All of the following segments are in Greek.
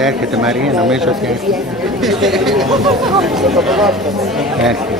Έρχεται Μαρία, νομίζω ότι έρχεται.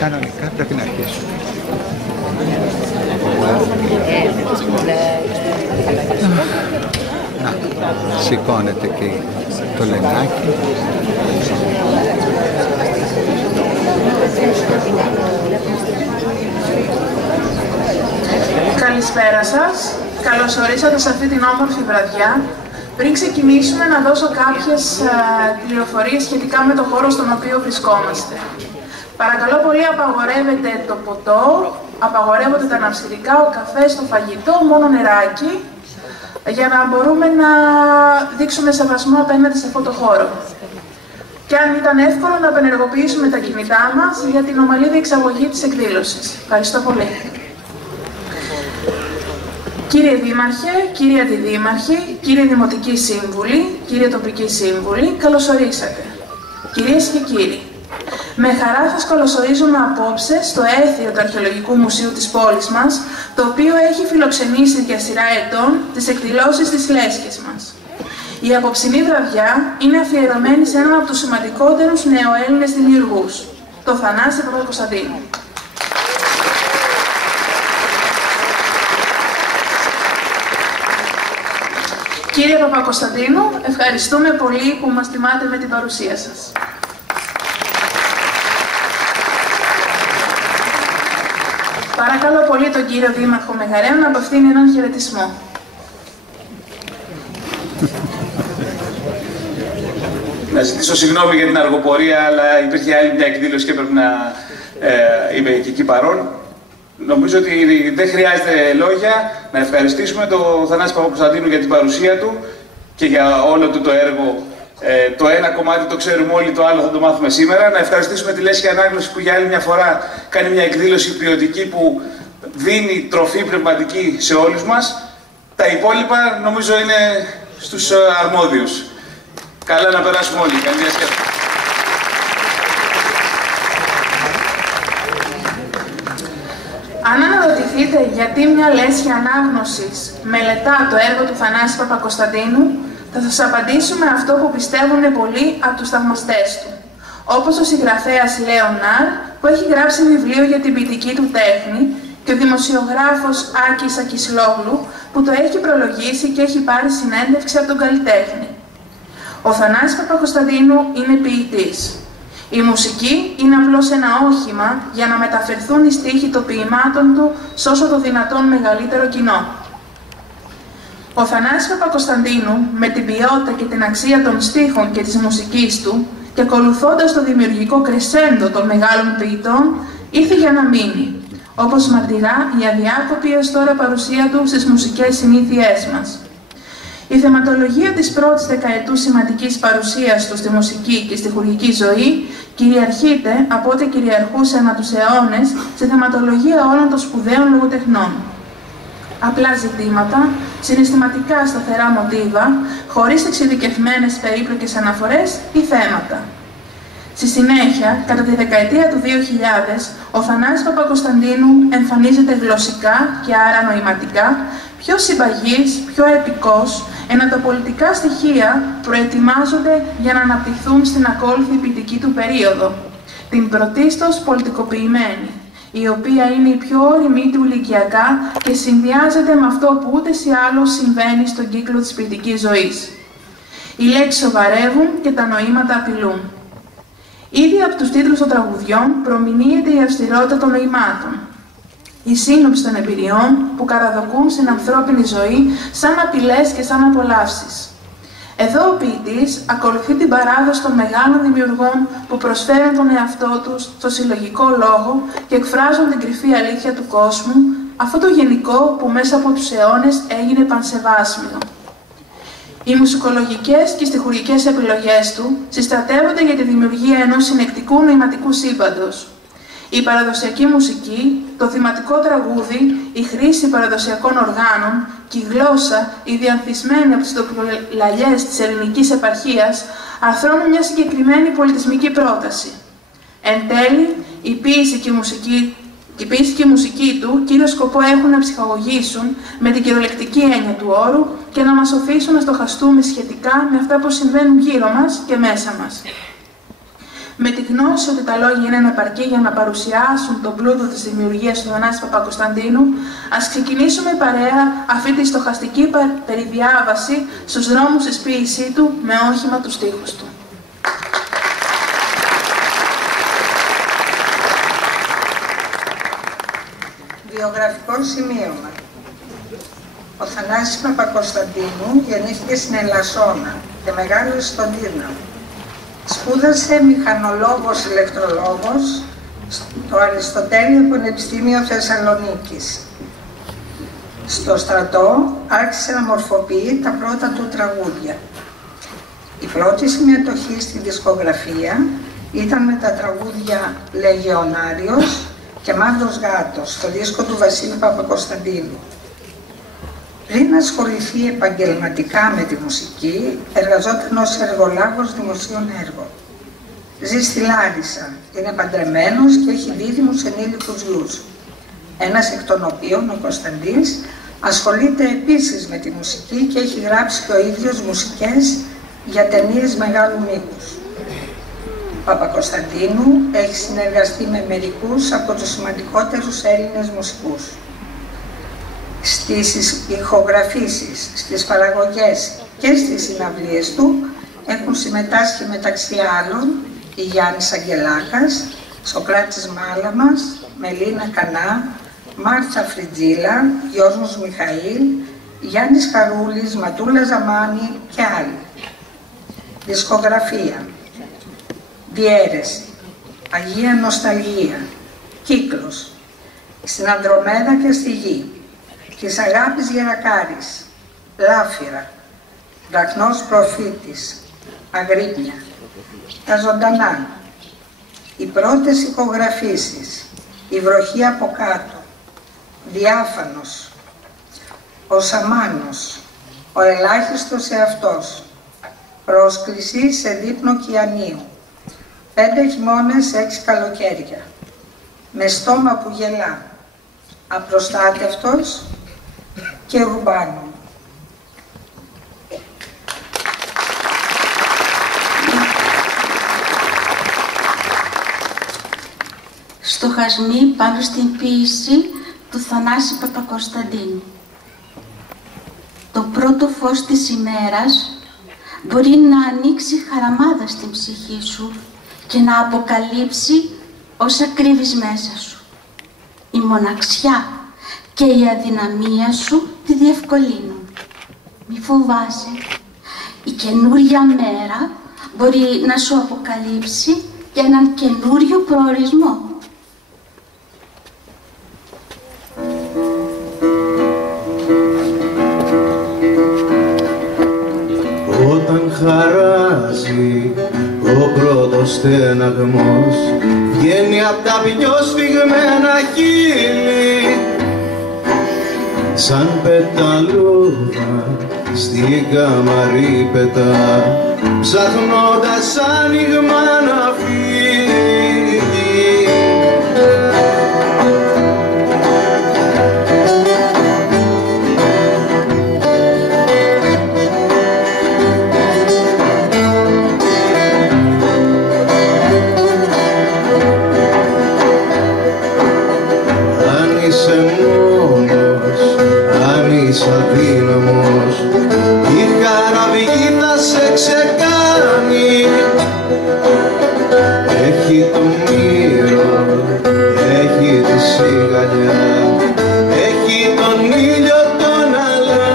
Κανονικά πρέπει να αρχίσουν. Να, σηκώνεται και το λενάκι. Καλησπέρα σας. Καλώς ορίσατε σε αυτή την όμορφη βραδιά. Πριν ξεκινήσουμε, να δώσω κάποιες πληροφορίες σχετικά με το χώρο στον οποίο βρισκόμαστε. Παρακαλώ πολύ, απαγορεύεται το ποτό, απαγορεύονται τα ναυσιπτικά, ο καφές, το φαγητό, μόνο νεράκι, για να μπορούμε να δείξουμε σεβασμό απέναντι σε αυτό το χώρο. Και αν ήταν εύκολο, να απενεργοποιήσουμε τα κινητά μας για την ομαλή διεξαγωγή της εκδήλωσης. Ευχαριστώ πολύ. Κύριε Δήμαρχε, κύριε Αντιδήμαρχε, κύριε Δημοτική Σύμβουλη, κύριε Τοπική Σύμβουλη, καλώς ορίσατε. Κυρίες και κύριοι, με χαρά σας καλωσορίζουμε απόψε στο έθιο του Αρχαιολογικού Μουσείου της πόλης μας, το οποίο έχει φιλοξενήσει για σειρά ετών τις εκδηλώσεις της Λέσχης μας. Η απόψινή βραδιά είναι αφιερωμένη σε έναν από τους σημαντικότερους νεοέλληνες δημιουργούς, το Θανάση Παπακοσταντίνου. Κύριε Παπακοσταντίνου, ευχαριστούμε πολύ που μας τιμάτε με την παρουσία σας. Παρακαλώ πολύ τον κύριο Δήμαρχο Μεγαρέων να απευθύνει έναν χαιρετισμό. Να ζητήσω συγγνώμη για την αργοπορία, αλλά υπήρχε άλλη μια εκδήλωση και πρέπει να είμαι και εκεί παρόν. Νομίζω ότι δεν χρειάζεται λόγια. Να ευχαριστήσουμε τον Θανάση Παπακοσταντίνου για την παρουσία του και για όλο του το έργο. Το ένα κομμάτι το ξέρουμε όλοι, το άλλο θα το μάθουμε σήμερα. Να ευχαριστήσουμε τη Λέσχη Ανάγνωση που για άλλη μια φορά κάνει μια εκδήλωση ποιοτική που δίνει τροφή πνευματική σε όλους μας. Τα υπόλοιπα νομίζω είναι στους αρμόδιους. Καλά να περάσουμε όλοι. Καλή διασκέδαση. Αν αναρωτηθείτε γιατί μια λέσχη ανάγνωσης μελετά το έργο του Θανάση Παπακοσταντίνου, θα σας απαντήσουμε αυτό που πιστεύουν πολλοί από τους θαυμαστές του. Όπως ο συγγραφέας Λέοναρ, που έχει γράψει βιβλίο για την ποιητική του τέχνη, και ο δημοσιογράφος Άκης Ακισλόγλου, που το έχει προλογίσει και έχει πάρει συνέντευξη από τον καλλιτέχνη. Ο Θανάσης Παπακοσταντίνου είναι ποιητής. Η μουσική είναι απλώς ένα όχημα για να μεταφερθούν οι στίχοι των ποιημάτων του σε όσο το δυνατόν μεγαλύτερο κοινό. Ο Θανάσης Παπακοσταντίνου, με την ποιότητα και την αξία των στίχων και της μουσικής του και ακολουθώντας το δημιουργικό κρεσέντο των μεγάλων ποιητών, ήρθε για να μείνει, όπως μαρτυρά η αδιάκοπη έως τώρα παρουσία του στις μουσικές συνήθειές μας. Η θεματολογία της πρώτης δεκαετούς σημαντικής παρουσίας του στη μουσική και στη χουργική ζωή κυριαρχείται από ό,τι κυριαρχούσε ανά τους αιώνες στη θεματολογία όλων των σπουδαίων λογοτεχνών. Απλά ζητήματα, συναισθηματικά σταθερά μοτίβα, χωρίς εξειδικευμένες περίπλοκες αναφορές ή θέματα. Στη συνέχεια, κατά τη δεκαετία του 2000, ο Θανάσης Παπακοσταντίνου εμφανίζεται γλωσσικά και άρα νοηματικά, πιο συμπαγής, πιο επικός, ενώ τα πολιτικά στοιχεία προετοιμάζονται για να αναπτυχθούν στην ακόλουθη ποιητική του περίοδο, την πρωτίστως πολιτικοποιημένη, η οποία είναι η πιο όρημη του ηλικιακά και συνδυάζεται με αυτό που ούτε ή άλλως συμβαίνει στον κύκλο της ποιητικής ζωής. Οι λέξεις σοβαρεύουν και τα νοήματα απειλούν. Ήδη από τους τίτλους των τραγουδιών προμηνύεται η αυστηρότητα των νοημάτων. Η σύνοψη των εμπειριών που καραδοκούν στην ανθρώπινη ζωή σαν απειλές και σαν απολαύσεις. Εδώ ο ποιητής ακολουθεί την παράδοση των μεγάλων δημιουργών που προσφέρουν τον εαυτό τους στο συλλογικό λόγο και εκφράζουν την κρυφή αλήθεια του κόσμου, αυτό το γενικό που μέσα από τους αιώνες έγινε πανσεβάσμιο. Οι μουσικολογικές και στιχουργικές επιλογές του συστρατεύονται για τη δημιουργία ενός συνεκτικού νοηματικού σύμπαντος. Η παραδοσιακή μουσική, το θυματικό τραγούδι, η χρήση παραδοσιακών οργάνων και η γλώσσα, η διανθισμένη από τις τοπολαλιές της ελληνικής επαρχίας, αρθρώνουν μια συγκεκριμένη πολιτισμική πρόταση. Εν τέλει, η ποίηση και η μουσική του κύριο σκοπό έχουν να ψυχαγωγήσουν με την κυριολεκτική έννοια του όρου και να μας οθήσουν να στοχαστούμε σχετικά με αυτά που συμβαίνουν γύρω μας και μέσα μας. Με τη γνώση ότι τα λόγια είναι ανεπαρκή για να παρουσιάσουν τον πλούτο της δημιουργίας του Θανάση Παπακοσταντίνου, ας ξεκινήσουμε παρέα αυτή τη στοχαστική περιδιάβαση στους δρόμους της ποίησή του με όχημα τους στίχους του. Βιογραφικό σημείωμα. Ο Θανάσης Παπακοσταντίνου γεννήθηκε στην Ελασσόνα και μεγάλωσε στον Τύρνο. Σπούδασε μηχανολόγος ηλεκτρολόγος στο Αριστοτέλειο Πανεπιστήμιο Θεσσαλονίκης. Στο στρατό άρχισε να μορφοποιεί τα πρώτα του τραγούδια. Η πρώτη συμμετοχή στη δισκογραφία ήταν με τα τραγούδια «Λεγεωνάριος» και «Μαύρος Γάτος» στο δίσκο του Βασίλη Παπακοσταντίνου. Πριν ασχοληθεί επαγγελματικά με τη μουσική, εργαζόταν ως εργολάβος δημοσίων έργων. Ζει στη Λάρισα, είναι παντρεμένος και έχει δίδυμους ενήλικους γιους. Ένας εκ των οποίων, ο Κωνσταντής, ασχολείται επίσης με τη μουσική και έχει γράψει και ο ίδιος μουσικές για ταινίες μεγάλου μήκους. Ο Παπακοσταντίνου έχει συνεργαστεί με μερικούς από τους σημαντικότερους Έλληνες μουσικούς. Στις ηχογραφήσεις, στις παραγωγές και στις συναυλίες του έχουν συμμετάσχει μεταξύ άλλων η Γιάννης Αγγελάκας, Σοκράτης Μάλαμας, Μελίνα Κανά, Μάρθα Φριτζίλα, Γιώργος Μιχαήλ, Γιάννης Χαρούλης, Ματούλα Ζαμάνη και άλλοι. Δισκογραφία. Διαίρεση. Αγία Νοσταλγία. Κύκλος. Στην Ανδρομέδα και στη Γη. Της Αγάπης Γερακάρης. Λάφυρα. Βραχνός Προφήτης. Αγρύπνια. Τα ζωντανά. Οι πρώτες ηχογραφήσεις. Η βροχή από κάτω. Διάφανος. ο Σαμάνος, ο ελάχιστος εαυτός, πρόσκληση σε δείπνο κιανίου, 5 χειμώνες, 6 καλοκαίρια, με στόμα που γελά, απροστάτευτος και ρουμπάνο. Στοχασμοί πάνω στην ποίηση του Θανάση Παπακοσταντίνου. Το πρώτο φως της ημέρας μπορεί να ανοίξει χαραμάδα στην ψυχή σου και να αποκαλύψει όσα κρύβεις μέσα σου. Η μοναξιά και η αδυναμία σου τη διευκολύνουν. Μη φοβάσαι, η καινούρια μέρα μπορεί να σου αποκαλύψει και έναν καινούριο προορισμό. Όταν χαράζει ο πρώτος στεναγμός, βγαίνει απ' τα πιο σφιγμένα χείλη, σαν πεταλούδα στην καμαρή πετά, ψάχνοντας άνοιγμα να φύγει. Αδύναμος, η χαραυγή θα σε ξεκάνει. Έχει το μύρο, έχει τη σιγαλιά, έχει τον ήλιο τον αλάνι.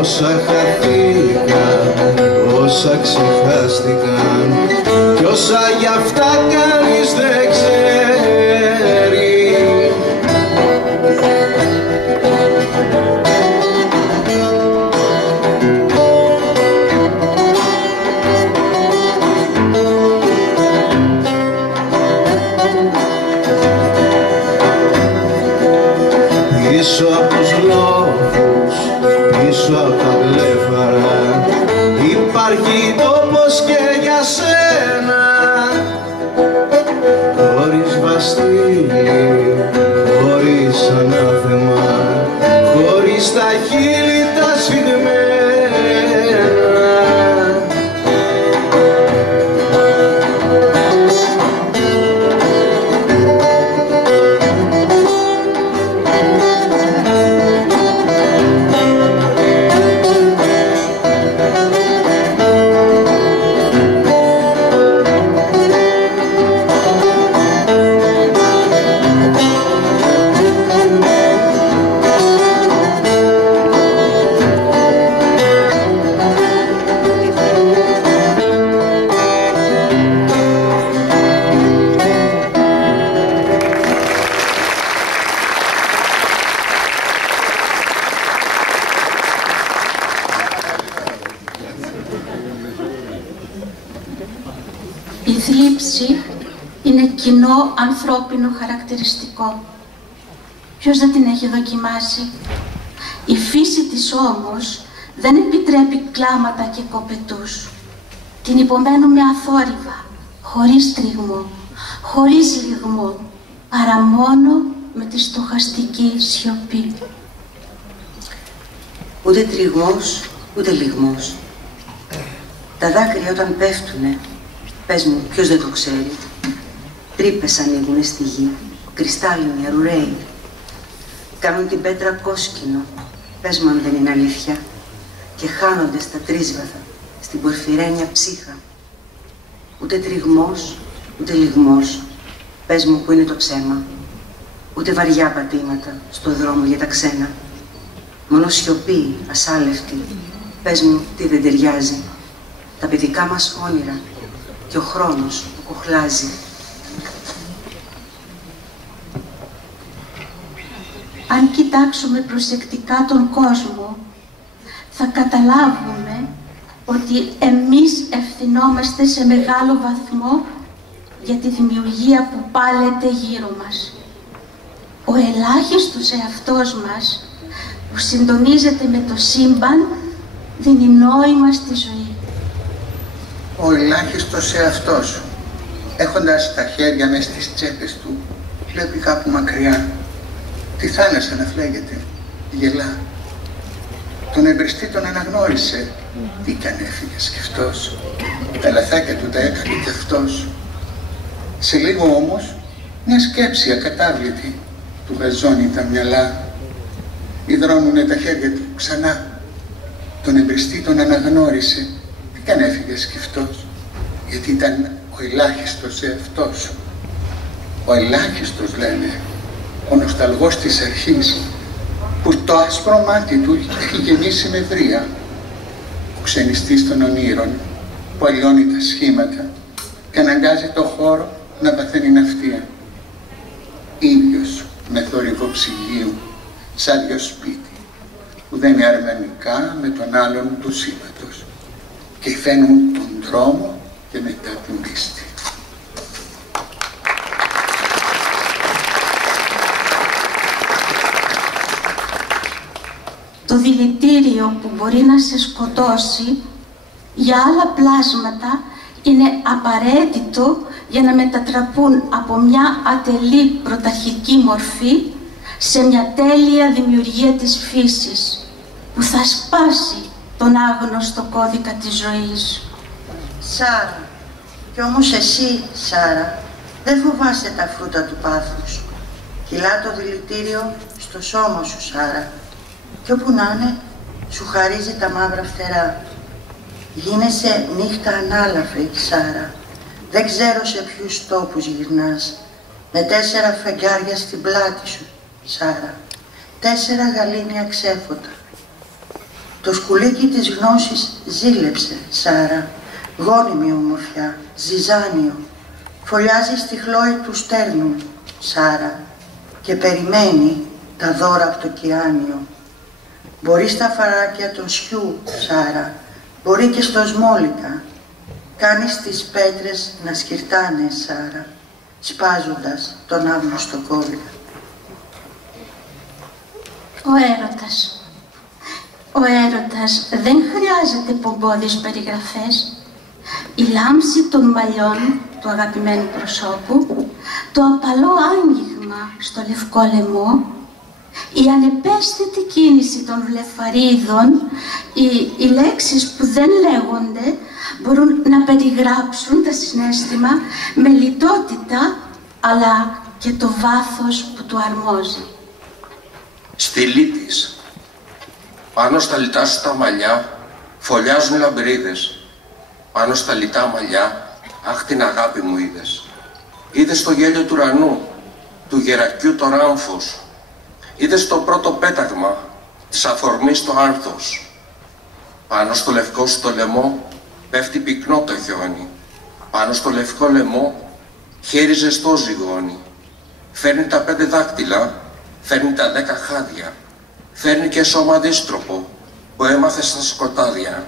Όσα χαθήκαν, όσα ξεχάστηκαν κι όσα γι' αυτά κανείς δεν ξέρει. Πίσω από τους λόφους, πίσω από τα βλέφαρα, υπάρχει τόπος και για σένα. Χωρίς βαστίλι, χωρίς ανάθεμα, χωρίς τα χείλη τα σφιγμένα. Η θλίψη είναι κοινό ανθρώπινο χαρακτηριστικό. Ποιος δεν την έχει δοκιμάσει? Η φύση της όμως δεν επιτρέπει κλάματα και κοπετούς. Την υπομένουμε αθόρυβα, χωρίς τριγμό, χωρίς λυγμό, παρά μόνο με τη στοχαστική σιωπή. Ούτε τριγμός, ούτε λυγμός. Τα δάκρυα όταν πέφτουνε, πες μου, ποιος δεν το ξέρει, τρύπες ανοίγουνε στη γη, κρυστάλλινοι, αρουραίοι. Κάνουν την πέτρα κόσκινο, πες μου αν δεν είναι αλήθεια, και χάνονται στα τρίσβαθα, στην πορφυρένια ψύχα. Ούτε τριγμός, ούτε λυγμός, πες μου που είναι το ψέμα, ούτε βαριά πατήματα στο δρόμο για τα ξένα. Μόνο σιωπή, ασάλευτη. Πες μου τι δεν ταιριάζει. Τα παιδικά μας όνειρα και ο χρόνος που κοχλάζει. Αν κοιτάξουμε προσεκτικά τον κόσμο, θα καταλάβουμε ότι εμείς ευθυνόμαστε σε μεγάλο βαθμό για τη δημιουργία που πάλεται γύρω μας. Ο ελάχιστος εαυτός μας, που συντονίζεται με το σύμπαν, δίνει νόημα στη ζωή. Ο ελάχιστος εαυτός, έχοντας τα χέρια μες στις τσέπες του, βλέπει κάπου μακριά τη θάλασσα να φλέγεται, γελά. Τον εμπριστή τον αναγνώρισε, τι κι αν έφυγε σκεφτός. Τα λαθάκια του τα έκανε κι αυτός. Σε λίγο όμως, μια σκέψη ακατάβλητη του γαζώνει τα μυαλά. Υδρώνουνε τα χέρια του ξανά. Τον εμπριστή τον αναγνώρισε, τι κι αν έφυγε σκεφτός. Γιατί ήταν ο ελάχιστος εαυτός. Ο ελάχιστος, λένε, ο νοσταλγός της αρχής, που το άσπρο μάτι του έχει γεμίσει με βρία. Ο ξενιστής των ονείρων που αλλιώνει τα σχήματα και αναγκάζει το χώρο να παθαίνει ναυτία. Ίδιος με θόρυβο ψυγείου, σαν δυο σπίτι, που δεν είναι αρμενικά με τον άλλον του σήματος και φαίνουν τον δρόμο και μετά την πίστη. Το δηλητήριο που μπορεί να σε σκοτώσει για άλλα πλάσματα είναι απαραίτητο για να μετατραπούν από μια ατελή πρωταρχική μορφή σε μια τέλεια δημιουργία της φύσης που θα σπάσει τον άγνωστο κώδικα της ζωής. Σάρα, κι όμως εσύ, Σάρα, δεν φοβάσαι τα φρούτα του πάθους. Κυλά το δηλητήριο στο σώμα σου, Σάρα. Κι όπου να είναι, σου χαρίζει τα μαύρα φτερά. Γίνεσαι νύχτα ανάλαφρη, Σάρα. Δεν ξέρω σε ποιους τόπους γυρνάς. Με 4 φεγγάρια στην πλάτη σου, Σάρα. 4 γαλήνια ξέφωτα. Το σκουλίκι της γνώσης ζήλεψε, Σάρα. Γόνιμη ομορφιά, ζυζάνιο. Φωλιάζει στη χλόη του στέρνου, Σάρα. Και περιμένει τα δώρα από το κιάνιο. Μπορεί στα φαράκια των σιού, Σάρα. Μπορεί και στο σμόλικα. Κάνεις τις πέτρες να σκυρτάνε, Σάρα, σπάζοντας τον άγνωστο κώδικα. Ο έρωτας. Ο έρωτας δεν χρειάζεται πομπώδεις περιγραφές. Η λάμψη των μαλλιών του αγαπημένου προσώπου, το απαλό άγγιγμα στο λευκό λαιμό, η ανεπαίσθητη κίνηση των βλεφαρίδων, οι λέξεις που δεν λέγονται μπορούν να περιγράψουν το συναίσθημα με λιτότητα, αλλά και το βάθος που του αρμόζει. Στυλί της. Πάνω στα λιτά σου τα μαλλιά φωλιάζουν λαμπρίδες. Πάνω στα λιτά μαλλιά, αχ την αγάπη μου είδες. Είδες το γέλιο του ουρανού, του γερακιού το ράμφος. Είδες το πρώτο πέταγμα της αφορμής το άνθος. Πάνω στο λευκό σου το λαιμό πέφτει πυκνό το χιόνι. Πάνω στο λευκό λαιμό χέρι ζεστό ζυγώνει. Φέρνει τα 5 δάκτυλα, φέρνει τα 10 χάδια. Φέρνει και σώμα αντίστροπο που έμαθε στα σκοτάδια.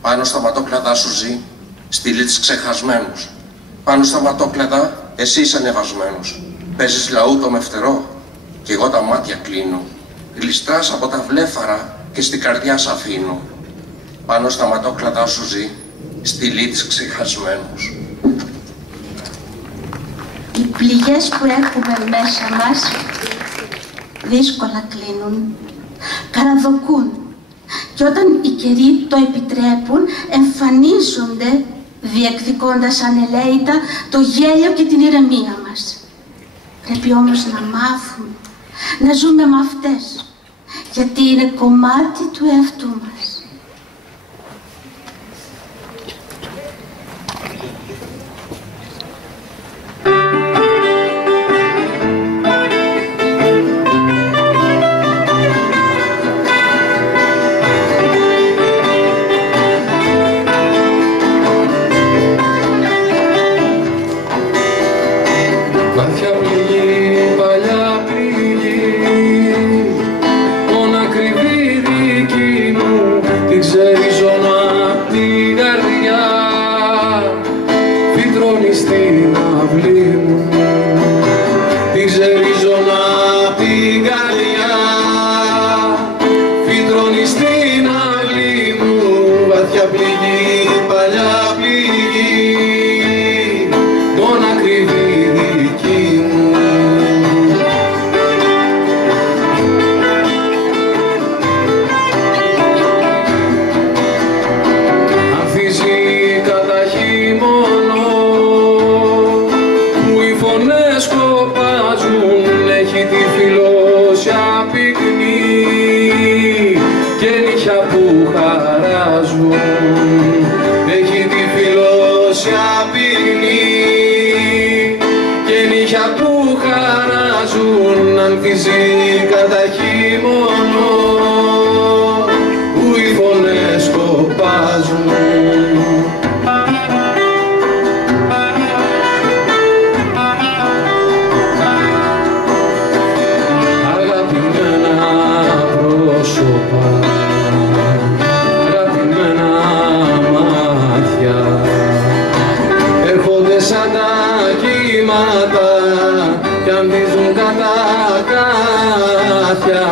Πάνω στα ματόκλαδά σου ζει, στυλί της ξεχασμένους. Πάνω στα ματόκλαδα εσύ είσαι ανεβασμένος. Παίζεις λαούτο με φτερό κι εγώ τα μάτια κλείνω. Γλιστράς από τα βλέφαρα και στην καρδιά σ' αφήνω. Πάνω στα ματόκλαδά σου ζει, στυλί της ξεχασμένους. Οι πληγές που έχουμε μέσα μας δύσκολα κλείνουν, καραδοκούν και όταν οι καιροί το επιτρέπουν εμφανίζονται διεκδικώντας ανελαίητα το γέλιο και την ηρεμία μας. Πρέπει όμως να μάθουμε να ζούμε με αυτές, γιατί είναι κομμάτι του εαυτού μας. πληγή, παλιά πληγή, τον ακριβή δική μου. Ανθίζει κατά χειμώνο που οι φωνές κοπάζουν, έχει τη φιλόσια πυκνή και νύχια που χαράζουν, έχει τη φιλόσια πυκνή και νύχια που χαράζουν. Ανθίζει κατά χειμώνο που οι φωνές κοπάζουν. Σαν τα κύματα κι αντίζουν κατά κάθια.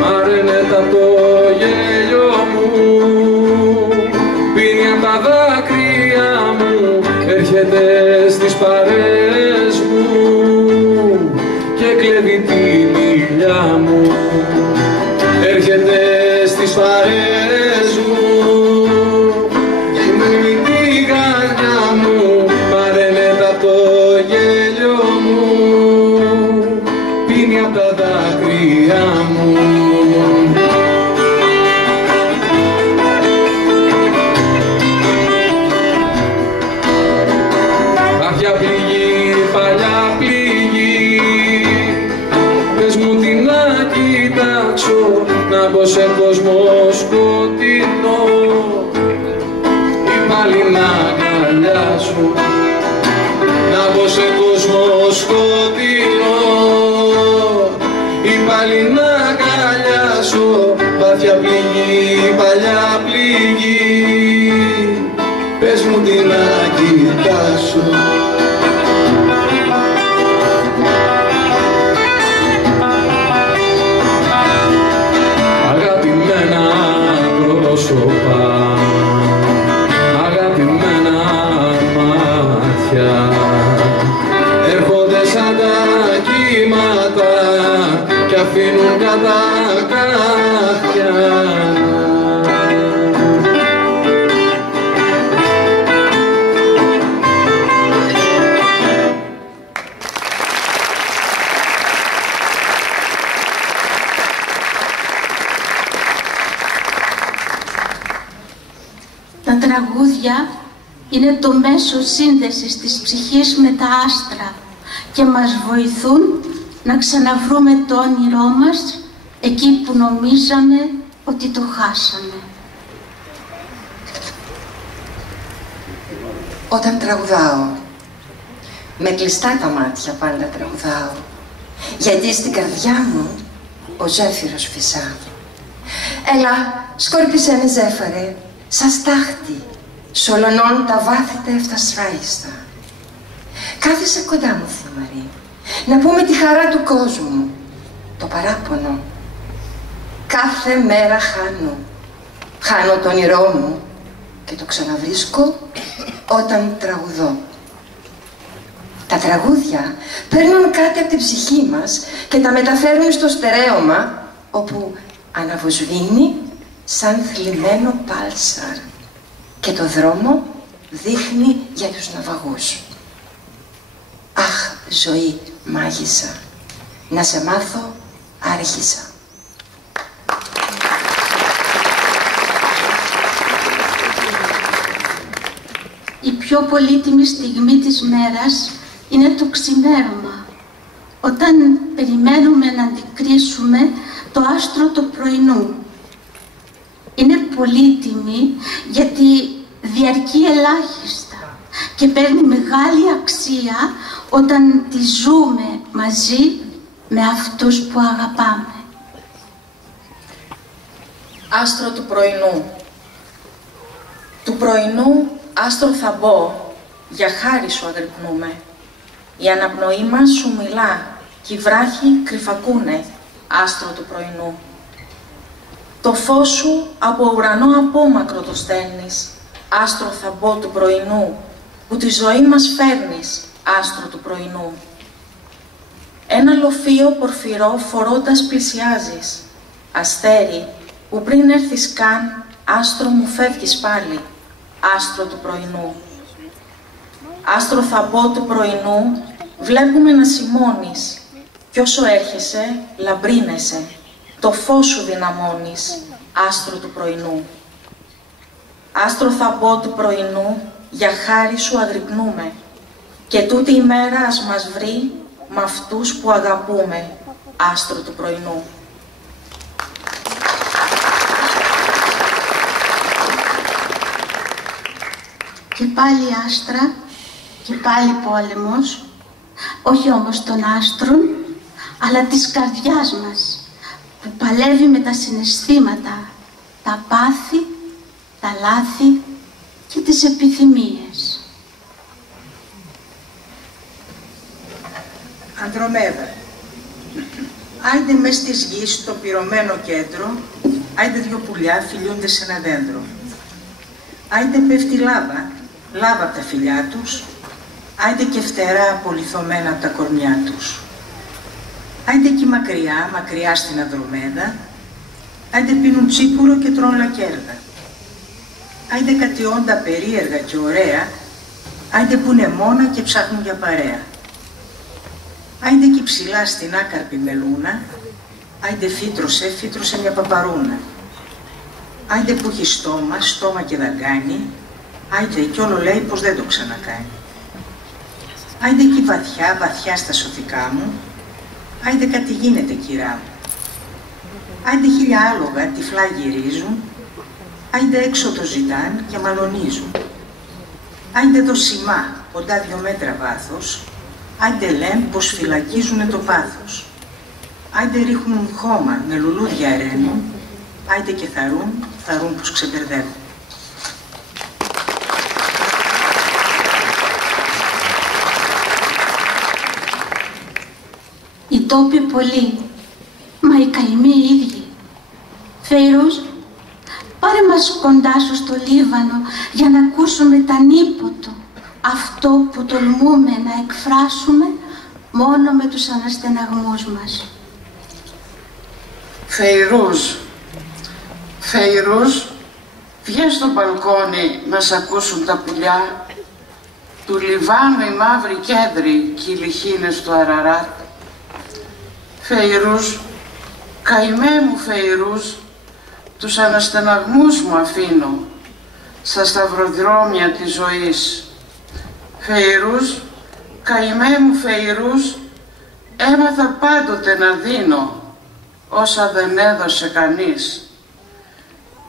Μαραίνεται απ' το γέλιο μου, πίνει απ' τα δάκρυα μου, έρχεται στις παρέες μου και κλέβει τη μιλιά μου. Έρχεται στις παρέες μου και κλέβει την καρδιά μου. Παρένεται απ' το γέλιο μου, πίνει απ' τα δάκρυα μου. Κάποια πληγή, παλιά πληγή, πες μου τι να κοιτάξω, να μπω σε κόσμο σκοτεινό ή πάλι να αγκαλιάσω. Να μπω σε κόσμο σκοτεινό ή πάλι να αγκαλιάσω. Κάποια πληγή, παλιά πληγή, πες μου τι να κοιτάσω. Αγαπημένα πρόσωπα, αγαπημένα μάτια, έρχονται σαν τα κύματα κι αφήνουν κατά κάθια. Τα τραγούδια είναι το μέσο σύνδεσης της ψυχής με τα άστρα και μας βοηθούν να ξαναβρούμε το όνειρό μας εκεί που νομίζαμε ότι το χάσαμε. Όταν τραγουδάω, με κλειστά τα μάτια πάντα τραγουδάω, γιατί στην καρδιά μου ο ζέφυρος φυσά. Έλα, σκόρπισε με ζέφαρε, σαν στάχτη, σολονών τα βάθη τα εφτασφράγιστα. Κάθισε κοντά μου, Θεομαρή, να πούμε τη χαρά του κόσμου, το παράπονο. Κάθε μέρα χάνω το όνειρό μου και το ξαναβρίσκω όταν τραγουδώ. Τα τραγούδια παίρνουν κάτι από την ψυχή μας και τα μεταφέρουν στο στερέωμα, όπου αναβοσβήνει σαν θλιμμένο πάλσαρ και το δρόμο δείχνει για τους ναυαγούς. Αχ, ζωή μάγισσα, να σε μάθω άρχισα. Η πιο πολύτιμη στιγμή της μέρας είναι το ξημέρωμα, όταν περιμένουμε να αντικρίσουμε το άστρο του πρωινού. Είναι πολύτιμη γιατί διαρκεί ελάχιστα και παίρνει μεγάλη αξία όταν τη ζούμε μαζί με αυτούς που αγαπάμε. Άστρο του πρωινού, Του πρωινού άστρο θα μπω, για χάρη σου αγρυπνούμε. Η αναπνοή μας σου μιλά, κι οι βράχοι κρυφακούνε, άστρο του πρωινού. Το φως σου από ουρανό απόμακρο το στέλνεις, άστρο θα μπω του πρωινού, που τη ζωή μας φέρνεις, άστρο του πρωινού. Ένα λοφείο πορφυρό φορώντας πλησιάζεις, αστέρι που πριν έρθεις καν, άστρο μου φεύγεις πάλι, άστρο του πρωινού. Άστρο θα μπω του πρωινού, βλέπουμε να σημώνεις, κι όσο έρχεσαι, λαμπρίνεσαι, το φως σου δυναμώνεις, άστρο του πρωινού. Άστρο θα μπω του πρωινού, για χάρη σου αγρυπνούμε, και τούτη η μέρα ας μας βρει μ' αυτούς που αγαπούμε, άστρο του πρωινού. Και πάλι άστρα, και πάλι πόλεμος, όχι όμως των άστρων, αλλά της καρδιάς μας, που παλεύει με τα συναισθήματα, τα πάθη, τα λάθη και τις επιθυμίες. Ανδρομέδα. Άιντε μες της γης στο πυρωμένο κέντρο, άιντε δυο πουλιά φιλιούνται σε ένα δέντρο. Άιντε πέφτει λάβα, λάβα από τα φιλιά τους, άιντε και φτερά απολιθωμένα από τα κορμιά τους. Άιντε εκεί μακριά, μακριά στην Ανδρομέδα, άιντε πίνουν τσίπουρο και τρώνε λακέρδα. Άιντε κάτι όντα περίεργα και ωραία, άιντε που είναι μόνα και ψάχνουν για παρέα. Άιντε εκεί ψηλά στην άκαρπη μελούνα, άιντε φύτρωσε μια παπαρούνα. Άιντε που έχει στόμα, στόμα και δαγκάνει, άιντε κι όλο λέει πως δεν το ξανακάνει. Άιντε εκεί βαθιά, βαθιά στα σωθικά μου, άιντε κάτι γίνεται κυρά μου. Άιντε χίλια άλογα τυφλά γυρίζουν, άιντε έξω το ζητάν και μαλωνίζουν. Άιντε εδώ σημά, κοντά 2 μέτρα βάθος, άιντε λένε πως φυλακίζουνε το πάθος. Άιντε ρίχνουν χώμα με λουλούδια ρένουν, άιντε και θαρούν πως ξεμπερδεύουν. Οι τόποι πολλοί, μα οι καημοί οι ίδιοι. Φεϊρούς, πάρε μας κοντά σου στο Λίβανο για να ακούσουμε τα ανίποτο, αυτό που τολμούμε να εκφράσουμε μόνο με τους αναστεναγμούς μας. Φεϊρούς, βγες στο μπαλκόνι να σ' ακούσουν τα πουλιά, του Λιβάνου οι μαύροι κέντροι κι οι λιχίνες του Αραράτ. Φεϊρούς, καημέ μου Φεϊρούς, τους αναστεναγμούς μου αφήνω στα σταυροδρόμια της ζωής. Φεϊρούς, καημέ μου Φεϊρούς, έμαθα πάντοτε να δίνω όσα δεν έδωσε κανείς.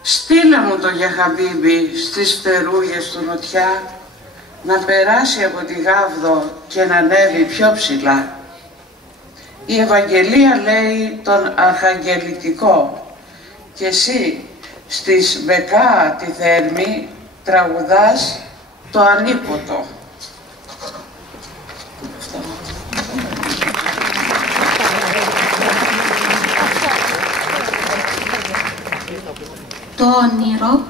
Στείλε μου το για Χαμπίμπι στις φτερούγες του νοτιά, να περάσει από τη Γάβδο και να ανέβει πιο ψηλά. Η Ευαγγελία λέει τον αρχαγγελητικό και εσύ στις Μπεκά τη Θέρμη τραγουδάς το ανίποτο. Το όνειρο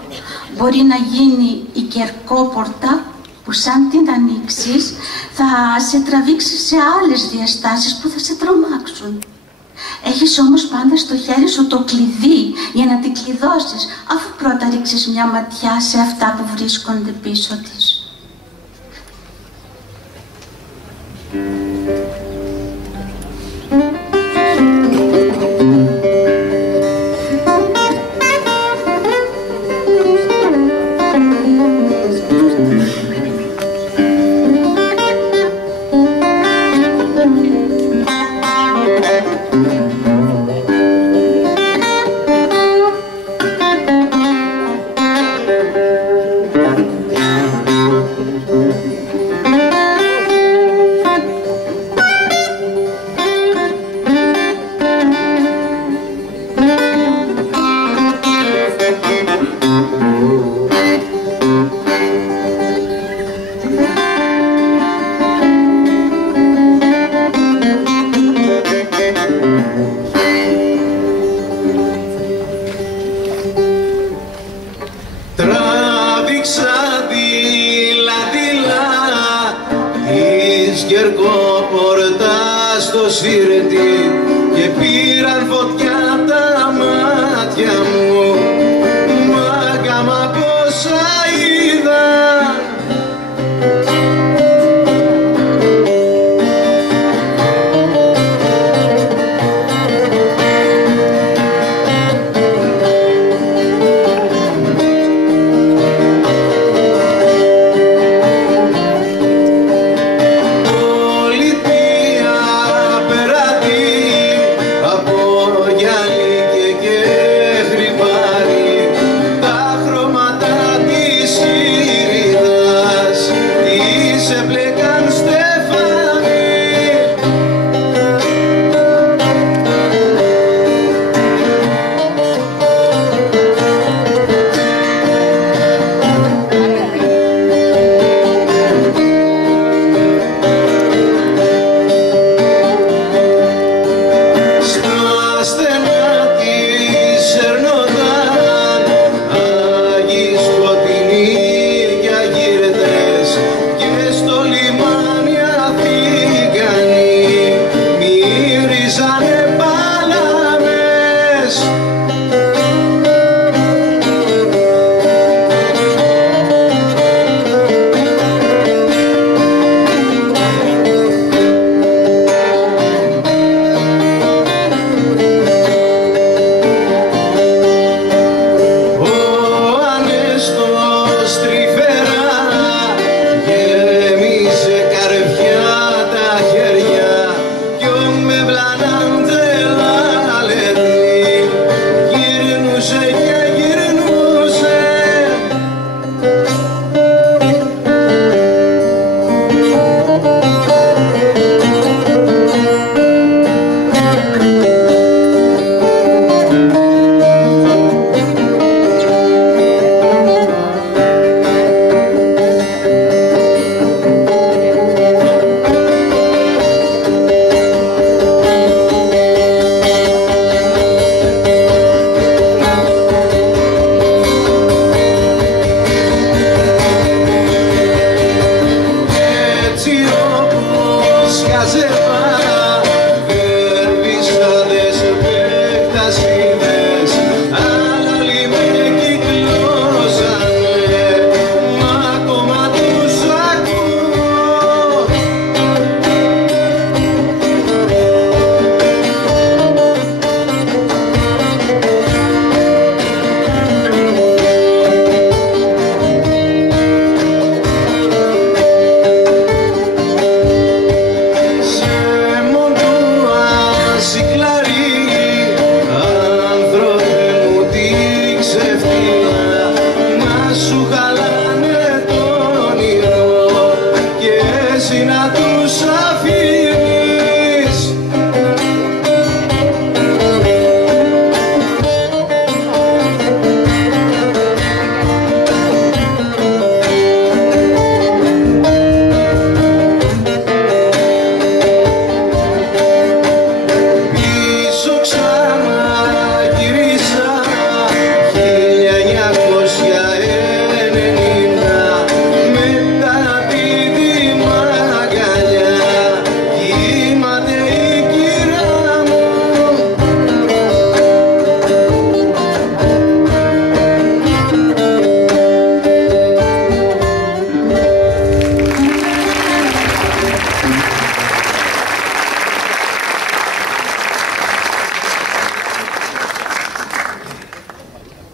μπορεί να γίνει η κερκόπορτα που σαν την ανοίξεις θα σε τραβήξει σε άλλες διαστάσεις που θα σε τρομάξουν. Έχεις όμως πάντα στο χέρι σου το κλειδί για να την κλειδώσεις, αφού πρώτα ρίξεις μια ματιά σε αυτά που βρίσκονται πίσω της. σφύρετη και πήραν φωτιά τα μάτια μου. Μάγκα μα πόσα είδα.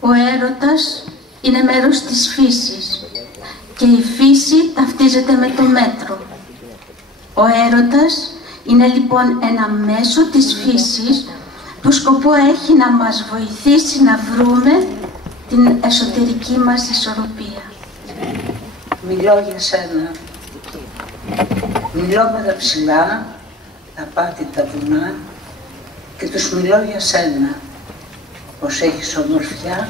Ο έρωτας είναι μέρος της φύσης και η φύση ταυτίζεται με το μέτρο. Ο έρωτας είναι λοιπόν ένα μέσο της φύσης που σκοπό έχει να μας βοηθήσει να βρούμε την εσωτερική μας ισορροπία. Μιλώ για σένα. Μιλώ με τα ψηλά, τα πάτητα βουνά και τους μιλώ για σένα. Πως έχεις ομορφιά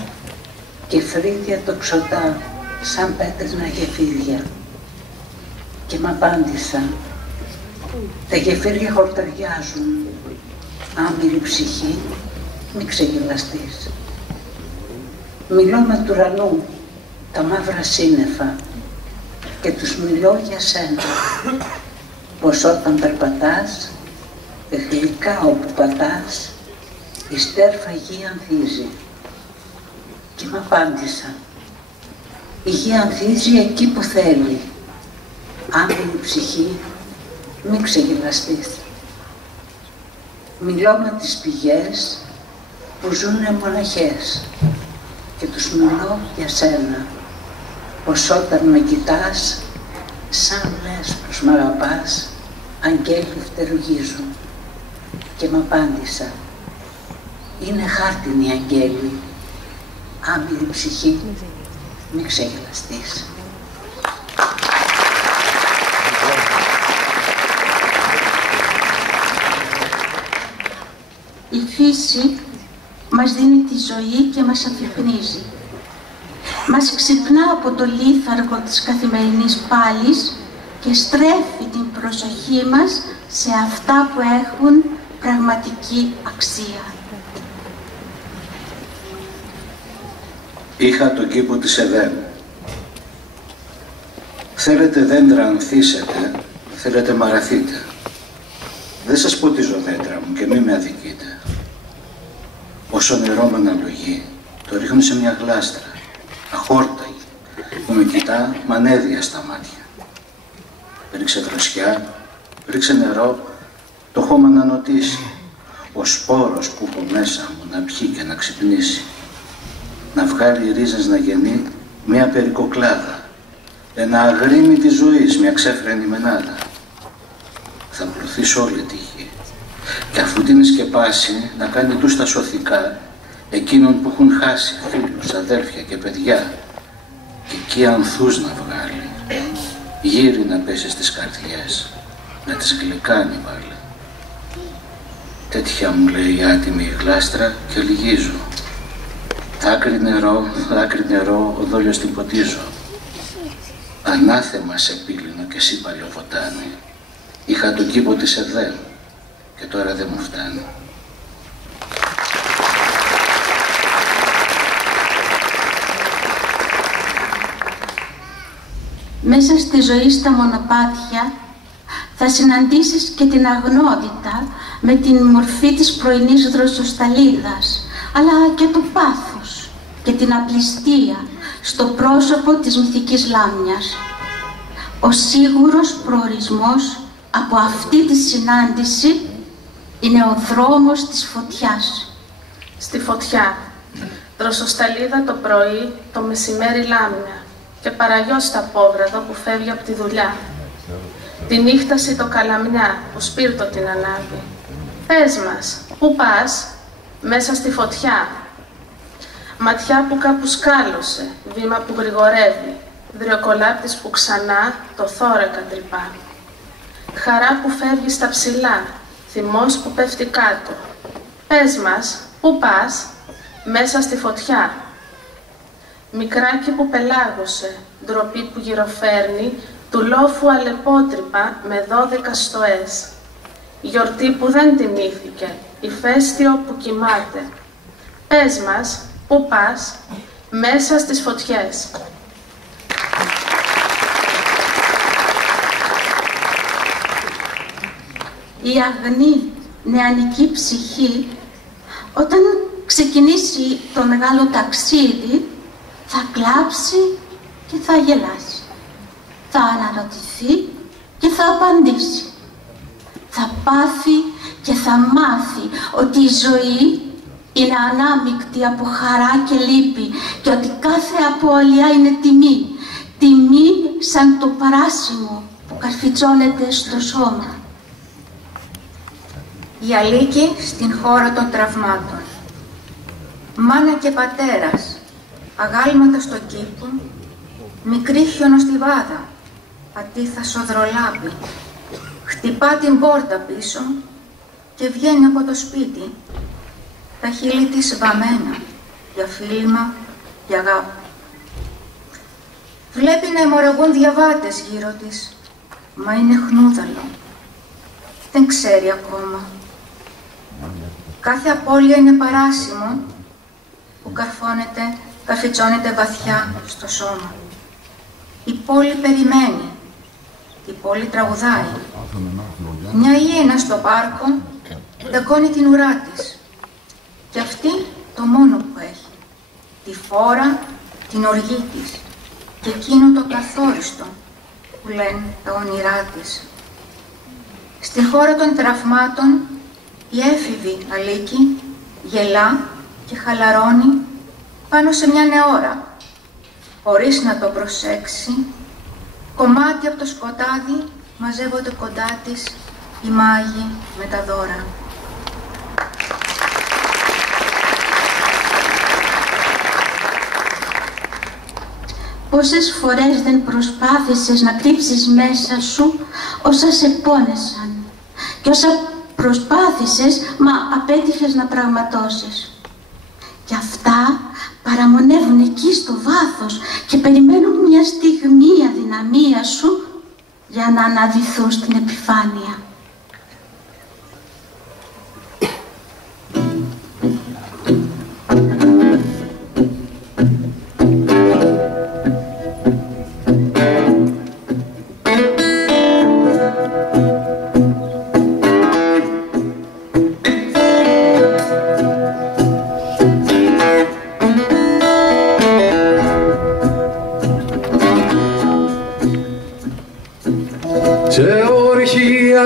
και φρύδια τοξωτά σαν πέτρινα γεφύρια. Και μ' απάντησαν, τα γεφύρια χορταριάζουν, άμυρη ψυχή, μη ξεγελαστείς. Μιλώ με του ουρανού, τα μαύρα σύννεφα και τους μιλώ για σένα, πως όταν περπατάς και γλυκά όπου πατάς, η στέρφα γη ανθίζει. Και μ' απάντησα, η γη ανθίζει εκεί που θέλει. Άμυνη ψυχή, μη ξεγελαστείς. Μιλώ με τις πηγές που ζουνε μοναχές και τους μιλώ για σένα, πως όταν με κοιτάς, σαν λες πως μ' αγαπάς, αγγέλοι φτερουγίζουν. Και μ' απάντησα, είναι χάρτινοι αγγέλοι, άμυρη ψυχή, μη ξεγελαστείς. Η φύση μας δίνει τη ζωή και μας αφυπνίζει. Μας ξυπνά από το λίθαργο της καθημερινής πάλης και στρέφει την προσοχή μας σε αυτά που έχουν πραγματική αξία. Είχα τον κήπο της Εδέμ. Θέλετε δέντρα ανθίσετε, θέλετε μαραθείτε. Δεν σας ποτίζω δέντρα μου και μη με αδικείτε. Όσο νερό με αναλογεί, το ρίχνω σε μια γλάστρα, αχόρταγη, που με κοιτά μ' ανέδεια στα μάτια. Ρίξε δροσιά, ρίξε νερό, το χώμα να νοτήσει, ο σπόρος που έχω μέσα μου να πιει και να ξυπνήσει. Να βγάλει ρίζες να γεννεί μια περικοκλάδα, ένα αγρίμι της ζωής, μια ξέφρενη μενάδα. Θα πλωθήσω όλη τη γη και αφού την σκεπάσει να κάνει τους τα σωθικά εκείνων που έχουν χάσει φίλους, αδέρφια και παιδιά και εκεί ανθούς να βγάλει, γύρι να πέσει στις καρδιές, να τις γλυκάνει βάλε. Τέτοια μου λέει η άτιμη η γλάστρα και λυγίζω. Δάκρυ νερό, ο δόλιος την ποτίζω. Ανάθεμα σε πύληνο και εσύ παλιοβοτάνη. Είχα τον κήπο της Εδέμ και τώρα δεν μου φτάνει. Μέσα στη ζωή στα μονοπάτια θα συναντήσεις και την αγνότητα με την μορφή της πρωινής δροσοσταλίδας, αλλά και το πάθος και την απληστία στο πρόσωπο της μυθικής λάμιας. Ο σίγουρος προορισμός από αυτή τη συνάντηση είναι ο δρόμος της φωτιάς. Στη φωτιά, δροσοσταλίδα το πρωί, το μεσημέρι λάμια και παραγιός στα πόβραδο που φεύγει από τη δουλειά. Τη νύχταση το καλαμιά που σπίρτο την ανάβει. Πες μας, πού πας? Μέσα στη φωτιά. Ματιά που κάπου σκάλωσε, βήμα που γρηγορεύει, δριοκολάπτης που ξανά το θώρακα τρυπά. Χαρά που φεύγει στα ψηλά, θυμός που πέφτει κάτω. Πες μας, πού πας? Μέσα στη φωτιά. Μικράκι που πελάγωσε, ντροπή που γυροφέρνει, του λόφου αλεπότρυπα με 12 στοές. Γιορτή που δεν τιμήθηκε, ηφαίστειο που κοιμάται. Πες μας, πού πας? Μέσα στις φωτιές. Η αγνή νεανική ψυχή, όταν ξεκινήσει το μεγάλο ταξίδι, θα κλάψει και θα γελάσει. Θα αναρωτηθεί και θα απαντήσει. Θα πάθει και θα μάθει ότι η ζωή είναι ανάμεικτη από χαρά και λύπη και ότι κάθε απώλεια είναι τιμή. Τιμή σαν το παράσιμο που καρφιτσώνεται στο σώμα. Η Αλίκη στην χώρα των τραυμάτων. Μάνα και πατέρας, αγάλματα στον κήπο, μικρή χιονοστιβάδα, πατήθα σοδρολάπη, χτυπά την πόρτα πίσω και βγαίνει από το σπίτι, τα χείλη της βαμμένα, για φίλημα, για αγάπη. Βλέπει να αιμορραγούν διαβάτες γύρω της, μα είναι χνούδαλο. Δεν ξέρει ακόμα. Κάθε απώλεια είναι παράσιμο που καρφιτσώνεται βαθιά στο σώμα. Η πόλη περιμένει, η πόλη τραγουδάει. Μια ιένα στο πάρκο δακώνει την ουρά της. Και αυτή το μόνο που έχει. Τη φόρα, την οργή της και εκείνο το καθόριστο που λένε τα όνειρά της. Στη χώρα των τραυμάτων η έφηβη Αλίκη γελά και χαλαρώνει πάνω σε μια νεώρα, χωρίς να το προσέξει. Κομμάτι από το σκοτάδι μαζεύονται κοντά της οι μάγοι με τα δώρα. Πόσες φορές δεν προσπάθησες να κρύψεις μέσα σου όσα σε πόνεσαν και όσα προσπάθησες μα απέτυχες να πραγματώσεις. Και αυτά παραμονεύουν εκεί στο βάθος και περιμένουν μια στιγμή αδυναμία σου για να αναδυθούν στην επιφάνεια.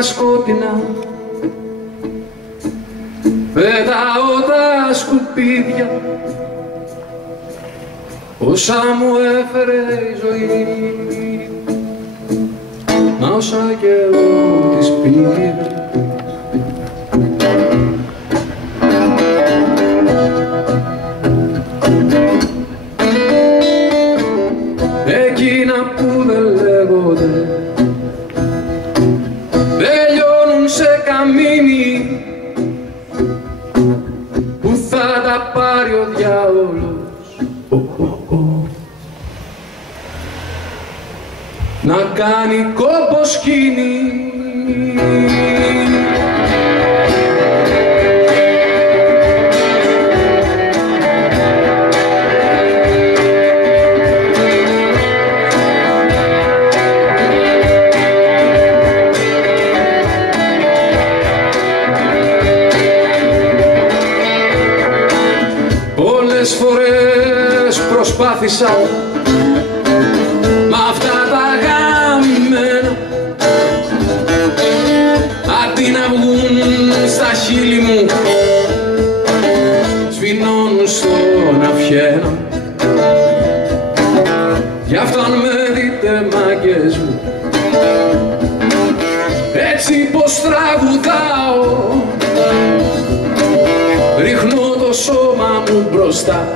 Σκότεινα πετάω τα σκουπίδια όσα μου έφερε η ζωή, μα όσα και εγώ τις πήρα. Εκείνα που δεν λέγονται σε καμίνι που θα τα πάρει ο διάολος να κάνει κόπο σκηνή. Πολλές φορές προσπάθησα μ' αυτά τα γαμμένα αντί να βγουν στα χείλη μου σβηνώνουν στον αυχένα. Γι' αυτό αν με δείτε μάγκες μου έτσι πως τραγουδάω, ρίχνω το σώμα μου μπροστά,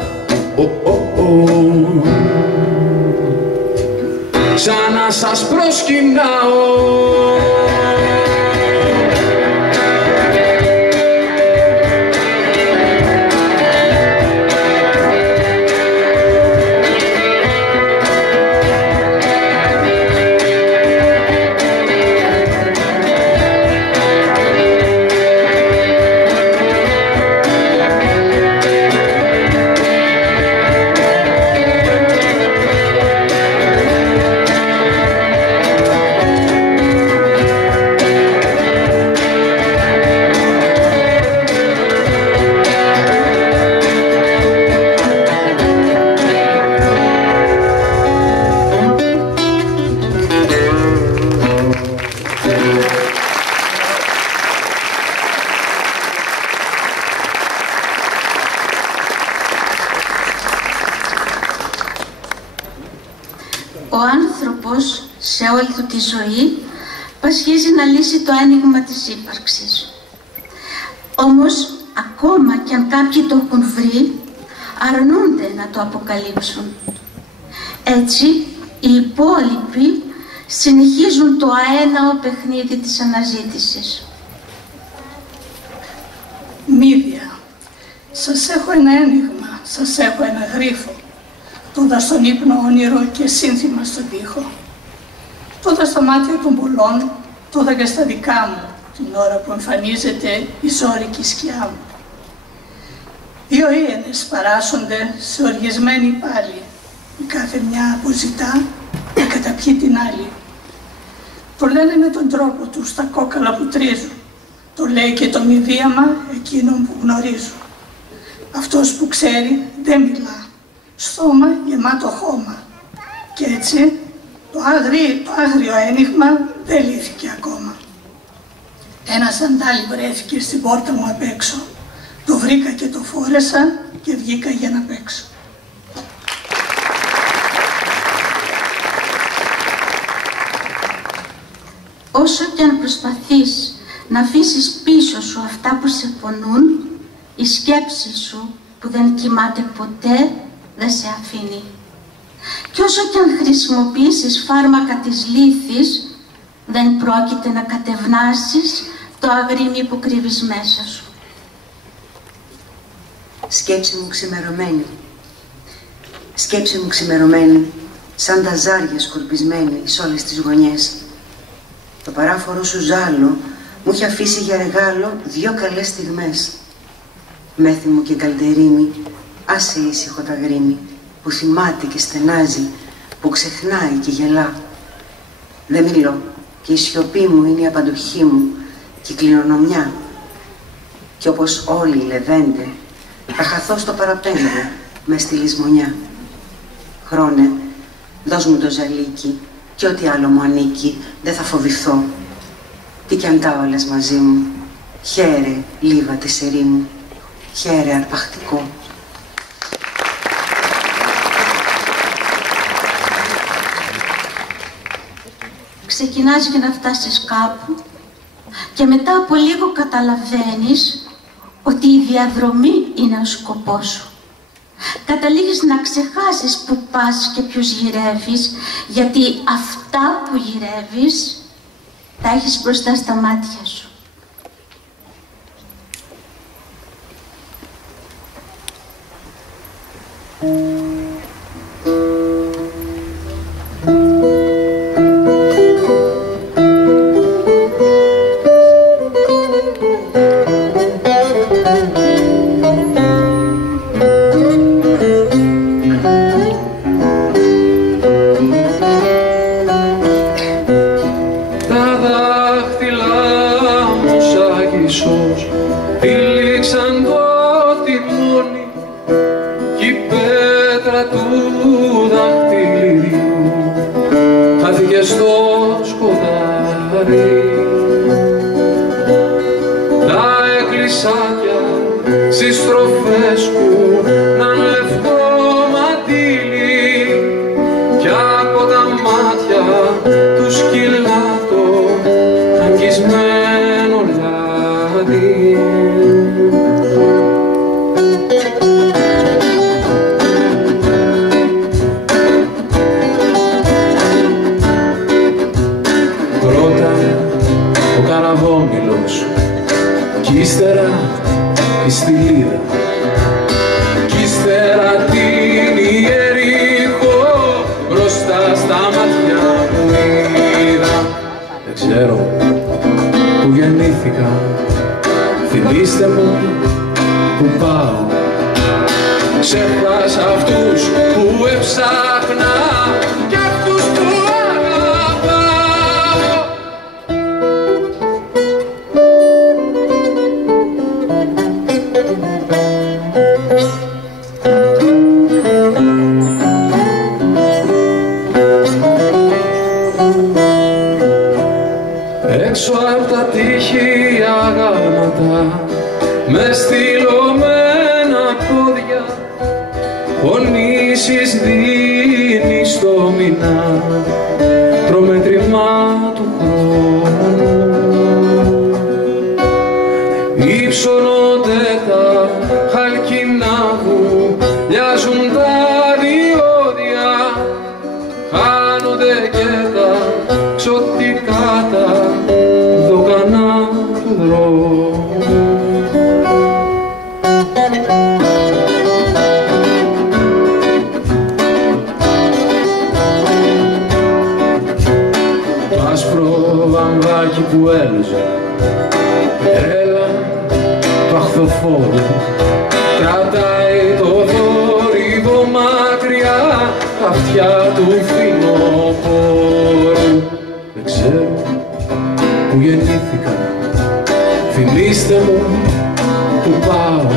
σαν να σας προσκυνάω. Ο άνθρωπος σε όλη του τη ζωή πασχίζει να λύσει το ένιγμα της ύπαρξης. Όμως, ακόμα κι αν κάποιοι το έχουν βρει, αρνούνται να το αποκαλύψουν. Έτσι, οι υπόλοιποι συνεχίζουν το αέναο παιχνίδι της αναζήτησης. Μύδια, σας έχω ένα ένιγμα, σας έχω ένα γρίφο. Τούδα στον ύπνο όνειρο και σύνθημα στον τοίχο. Τούδα στα μάτια των πουλών, τούδα και στα δικά μου, την ώρα που εμφανίζεται η ζώρικη σκιά μου. Δύο ίενες παράσσονται σε οργισμένη πάλι, η κάθε μια αποζητά να καταπιεί την άλλη. Το λένε με τον τρόπο τους τα κόκαλα που τρίζουν, Το λέει και το μηδίαμα εκείνων που γνωρίζω. Αυτός που ξέρει δεν μιλά. Στόμα γεμάτο χώμα. Και έτσι το άγριο ένιγμα δεν λύθηκε ακόμα. Ένα σαντάλι βρέθηκε στην πόρτα μου απ' έξω. Το βρήκα και το φόρεσα και βγήκα για να παίξω. Όσο και αν προσπαθείς να αφήσεις πίσω σου αυτά που σε πονούν, η σκέψη σου που δεν κοιμάται ποτέ δεν σε αφήνει. Και όσο και αν χρησιμοποιήσεις φάρμακα της λύθης, δεν πρόκειται να κατευνάσεις το αγρίμι που κρύβεις μέσα σου. Σκέψη μου ξημερωμένη. Σκέψη μου ξημερωμένη, σαν τα ζάρια σκορπισμένη σε όλες τις γωνιές. Το παράφορο σου ζάλο μου είχε αφήσει για ρεγάλο 2 καλές στιγμές. Μέθη μου και καλτερίμη, άσε ήσυχο τα γρήμη, που θυμάται και στενάζει, που ξεχνάει και γελά. Δεν μιλώ και η σιωπή μου είναι η απαντοχή μου και η κληρονομιά. Κι όπως όλοι οι λεβέντε, θα χαθώ στο παραπέντε μες στη λησμονιά. Χρόνε, δώσ' μου το ζαλίκι και ό,τι άλλο μου ανήκει, δεν θα φοβηθώ. Τι κι αν τα όλες μαζί μου, χαίρε λίβα της ερήμου, χαίρε αρπακτικό. Ξεκινάς για να φτάσεις κάπου και μετά από λίγο καταλαβαίνεις ότι η διαδρομή είναι ο σκοπός σου. Καταλήγεις να ξεχάσεις που πας και ποιους γυρεύεις, γιατί αυτά που γυρεύεις τα έχεις μπροστά στα μάτια σου. Θυμήστε μου που πάω, ξέχασα αυτούς που έψαχνα και αυτούς που αγαπάω. Έξω απ' τα τείχη αγάλματα, με στυλωμένα πόδια, πονήσεις δίνει στο μηνά προμέτρημα του χρόνου. Υψώνονται τα χαλκινά που μοιάζουν τα διόδια, χάνονται και τα ξωτικά τα δωγανά του δρόμου. Το άσπρο βαμβάκι που έλουζε, έλα το αχθοφόρο, κρατάει το θόρυβο μακριά τα αυτιά του φθινοπόρου. Δεν ξέρω που γεννήθηκα, Απόψε μου που πάω,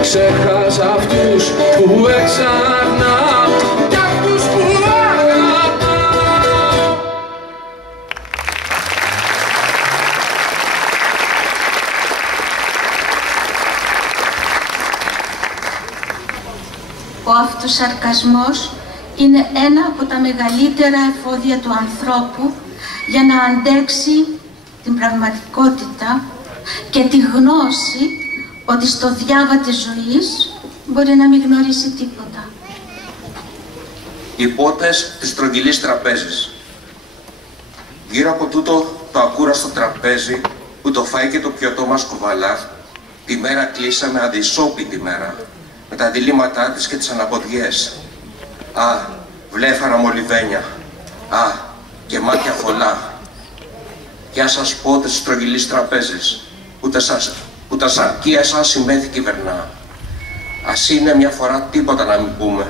ξέχασα αυτούς που έξανα κι αυτούς που αγαπάω. Ο αυτοσαρκασμός είναι ένα από τα μεγαλύτερα εφόδια του ανθρώπου για να αντέξει την πραγματικότητα και τη γνώση ότι στο διάβα της ζωής μπορεί να μην γνωρίσει τίποτα. Οι πότες της στρογγυλής τραπέζης. Γύρω από τούτο το ακούραστο τραπέζι που το φάει και το πιωτό μας κουβαλά, τη μέρα κλείσαμε αδυσόπιτη μέρα, με τα διλήμματά της και τις αναποδιές. Α, βλέφαρα μολυβένια. Α, και μάτια φωλά. Γεια σας πότες της στρογγυλής τραπέζης, που τα σαρκία σας σημαίθη κυβερνά. Ας είναι μια φορά τίποτα να μην πούμε.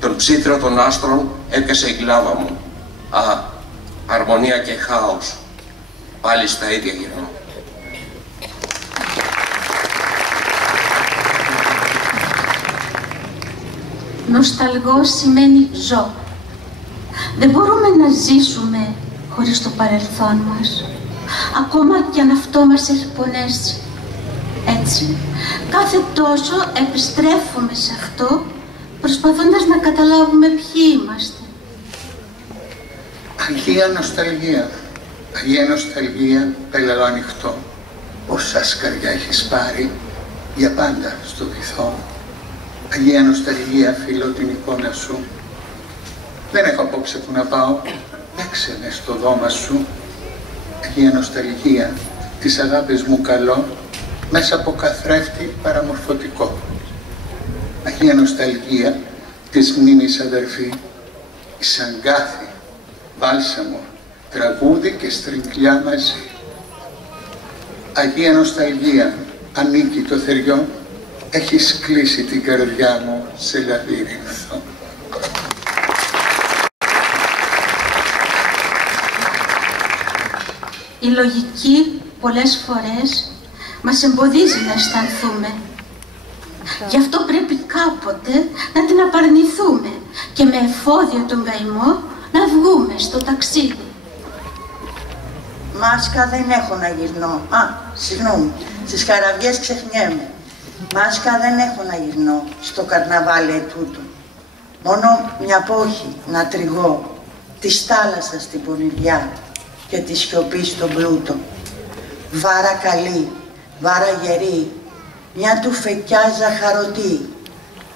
Τον ψήθυρο των άστρων έπιασε η κλάβα μου. Α, αρμονία και χάος. Πάλι στα ίδια γυρνώ. Νοσταλγός σημαίνει ζω. Δεν μπορούμε να ζήσουμε χωρίς το παρελθόν μας, ακόμα και αν αυτό μας έχει πονέσει. Έτσι, κάθε τόσο επιστρέφουμε σε αυτό, προσπαθώντας να καταλάβουμε ποιοι είμαστε. Αγία νοσταλγία, Αγία νοσταλγία, πέλαλο ανοιχτό. Πόσα σκαριά έχεις πάρει, για πάντα στο βυθό. Αγία νοσταλγία, φίλω την εικόνα σου. Δεν έχω απόψε που να πάω, παίξε με στο δώμα σου. Αγία νοσταλγία, της αγάπης μου καλό, μέσα από καθρέφτη παραμορφωτικό. Αγία νοσταλγία, της μνήμης αδερφή, εις αγκάθι, βάλσαμο, τραγούδι και στριγκλιά μαζί. Αγία νοσταλγία, ανήκει το θεριό, έχεις κλείσει την καρδιά μου σε λαβύρινθο. Η λογική πολλές φορές μας εμποδίζει να αισθανθούμε. Γι' αυτό πρέπει κάποτε να την απαρνηθούμε και με εφόδιο τον καημό να βγούμε στο ταξίδι. Μάσκα δεν έχω να γυρνώ. Α, συγγνώμη, στις χαραβιές ξεχνιέμαι. Μάσκα δεν έχω να γυρνώ στο καρναβάλι ετούτο. Μόνο μια πόχη να τριγώ της θάλασσας στην πονηριά και τη σιωπή στον πλούτο. Βάρα καλή, βάρα γερή, μια του φεκιά ζαχαρωτή,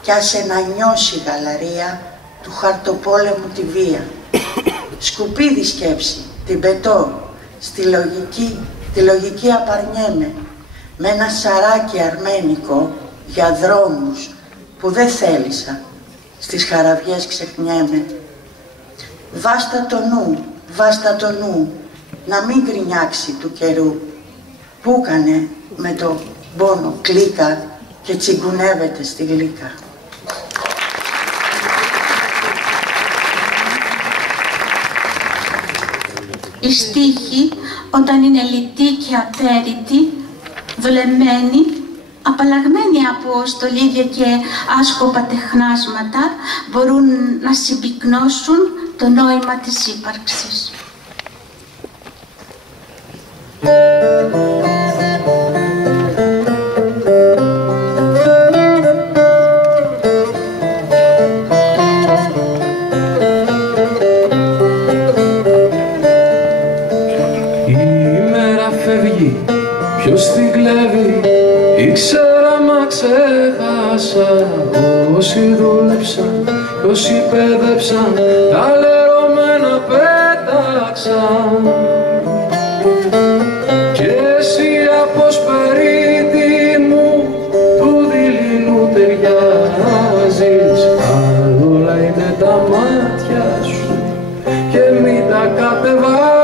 κι άσε να νιώσει γαλαρία του χαρτοπόλεμου τη βία. Σκουπίδι σκέψη, την πετώ, τη λογική απαρνιέμαι, με ένα σαράκι αρμένικο για δρόμους που δεν θέλησα, στις χαραβιές ξεχνιέμαι. Βάστα το νου, να μην γκρινιάξει του καιρού, που κάνε με το πόνο κλίκα και τσιγκουνεύεται στη γλύκα. Η στίχη, όταν είναι λιτή και απέρητη, δουλεμένη, απαλλαγμένοι από στολίδια και άσκοπα τεχνάσματα, μπορούν να συμπυκνώσουν το νόημα της ύπαρξης. Ποιος την κλέβει, ήξερα μα ξέχασα. Όσοι δούλεψαν, όσοι παιδέψαν, τα λερωμένα πέταξαν. Κι εσύ αποσπερίτη μου, του δειλινού ταιριάζεις. Άλλα είναι τα μάτια σου και μην τα κατεβάζεις.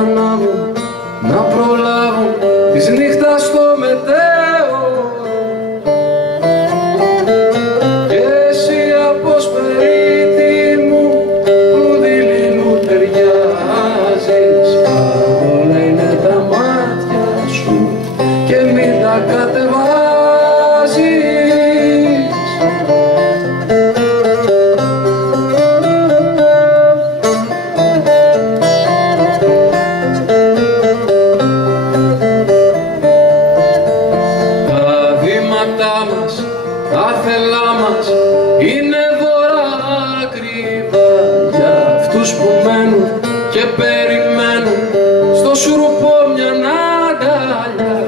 ζωντανά μου να προλάβουν της νύχτας στο μετέωρο. Και εσύ αποσπερίτη μου του δειλινού ταιριάζεις, όλα είναι τα μάτια σου και μην τα κατεβάζεις. Και περιμένουν στο σουρουπό μια αγκαλιά.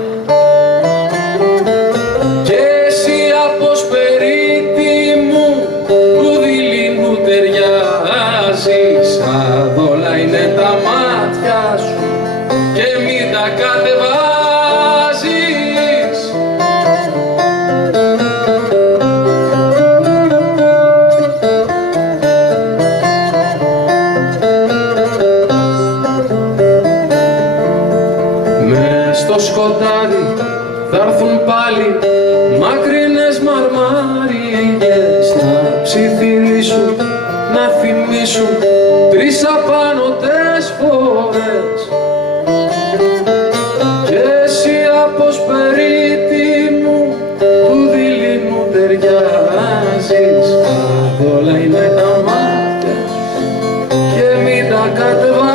Και εσύ αποσπερίτη μου του δειλινού ταιριάζεις, αδόλα είναι τα μάτια σου και μην τα κατεβάζεις. Σκοτάδι θα έρθουν πάλι μακρινές μαρμάριες να ψιθυρίσουν, να θυμίσουν 3 απάνωτες φορές. Και εσύ αποσπερίτη μου του δειλινού ταιριάζεις, όλα είναι τα μάτια και μην τα κατεβάζεις.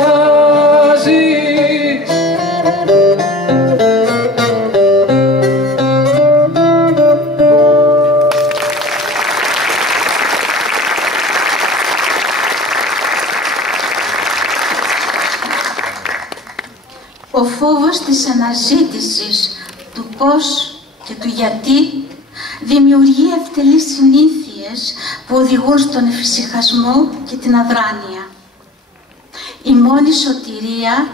Ο φόβος της αναζήτησης του πώς και του γιατί δημιουργεί ευτελείς συνήθειες που οδηγούν στον εφησυχασμό και την αδράνεια. Η μόνη σωτηρία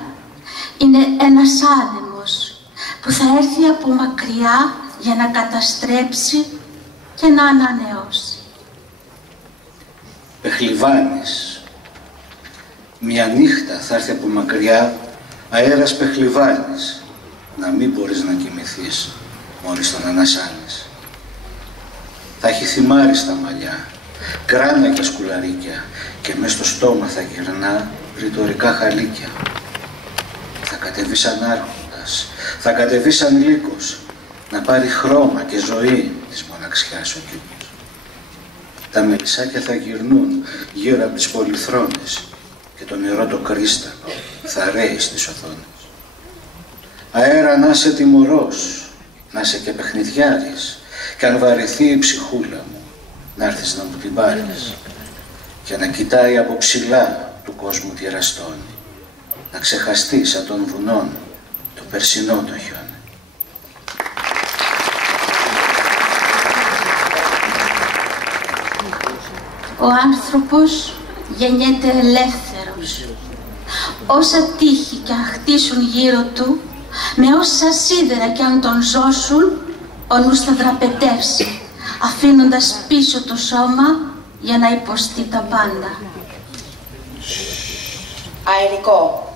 είναι ένας άνεμος που θα έρθει από μακριά για να καταστρέψει και να ανανεώσει. Πεχλιβάνης. Μια νύχτα θα έρθει από μακριά αέρας πεχλιβάνης, να μην μπορείς να κοιμηθείς μόλις τον ανασάνεις. Θα έχει θυμάρι στα μαλλιά, κράνια και σκουλαρίκια και μες στο στόμα θα γυρνά ρητορικά χαλίκια. Θα κατεβεί σαν άρχοντας, θα κατεβεί σαν λύκος, να πάρει χρώμα και ζωή της μοναξιάς ο κήπος. Τα μελισσάκια θα γυρνούν γύρω από τις πολυθρόνες και το νερό το κρίσταλο θα ρέει στις οθόνες. Αέρα να είσαι τιμωρός, να είσαι και παιχνιδιάρης, κι αν βαρεθεί η ψυχούλα μου, να έρθεις να μου την πάρεις και να κοιτάει από ψηλά του κόσμου τη εραστόνη, να ξεχαστεί σαν των βουνών το περσινό το χιόνι. Ο άνθρωπος γεννιέται ελεύθερος. Όσα τείχη κι αν χτίσουν γύρω του, με όσα σίδερα κι αν τον ζώσουν, ο νους θα δραπετεύσει, αφήνοντας πίσω το σώμα για να υποστεί τα πάντα. Αερικό.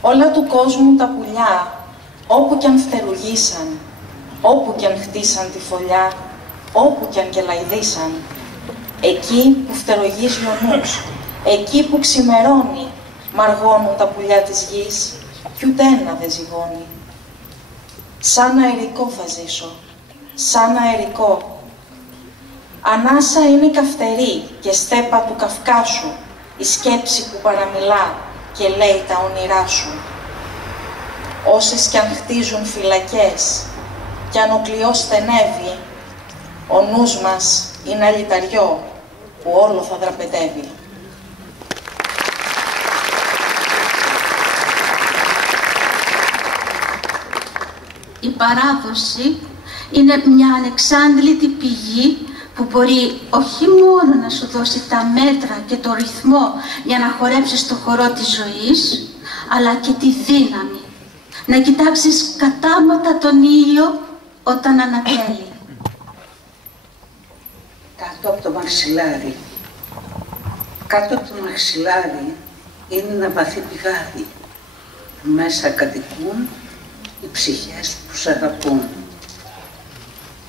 Όλα του κόσμου τα πουλιά, όπου κι αν φτερουγήσαν, όπου κι αν χτίσαν τη φωλιά, όπου κι αν κελαϊδίσαν, εκεί που φτερογίζει ο νους, εκεί που ξημερώνει, μαργώνουν τα πουλιά της γης κι ούτε ένα δεν ζυγώνει. Σαν αερικό θα ζήσω, σαν αερικό. Ανάσα είναι καυτερή και στέπα του Καυκάσου, η σκέψη που παραμιλά και λέει τα όνειρά σου. Όσες κι αν χτίζουν φυλακές κι αν ο κλειός στενεύει, ο νους μας είναι αλυταριό που όλο θα δραπετεύει. Η παράδοση είναι μια ανεξάντλητη πηγή που μπορεί όχι μόνο να σου δώσει τα μέτρα και το ρυθμό για να χορέψεις το χορό της ζωής, αλλά και τη δύναμη να κοιτάξεις κατάματα τον ήλιο όταν ανατέλει. Κάτω από το μαξιλάρι, κάτω από το μαξιλάρι είναι ένα βαθύ πηγάδι που μέσα κατοικούν οι ψυχές που σ' αγαπούν.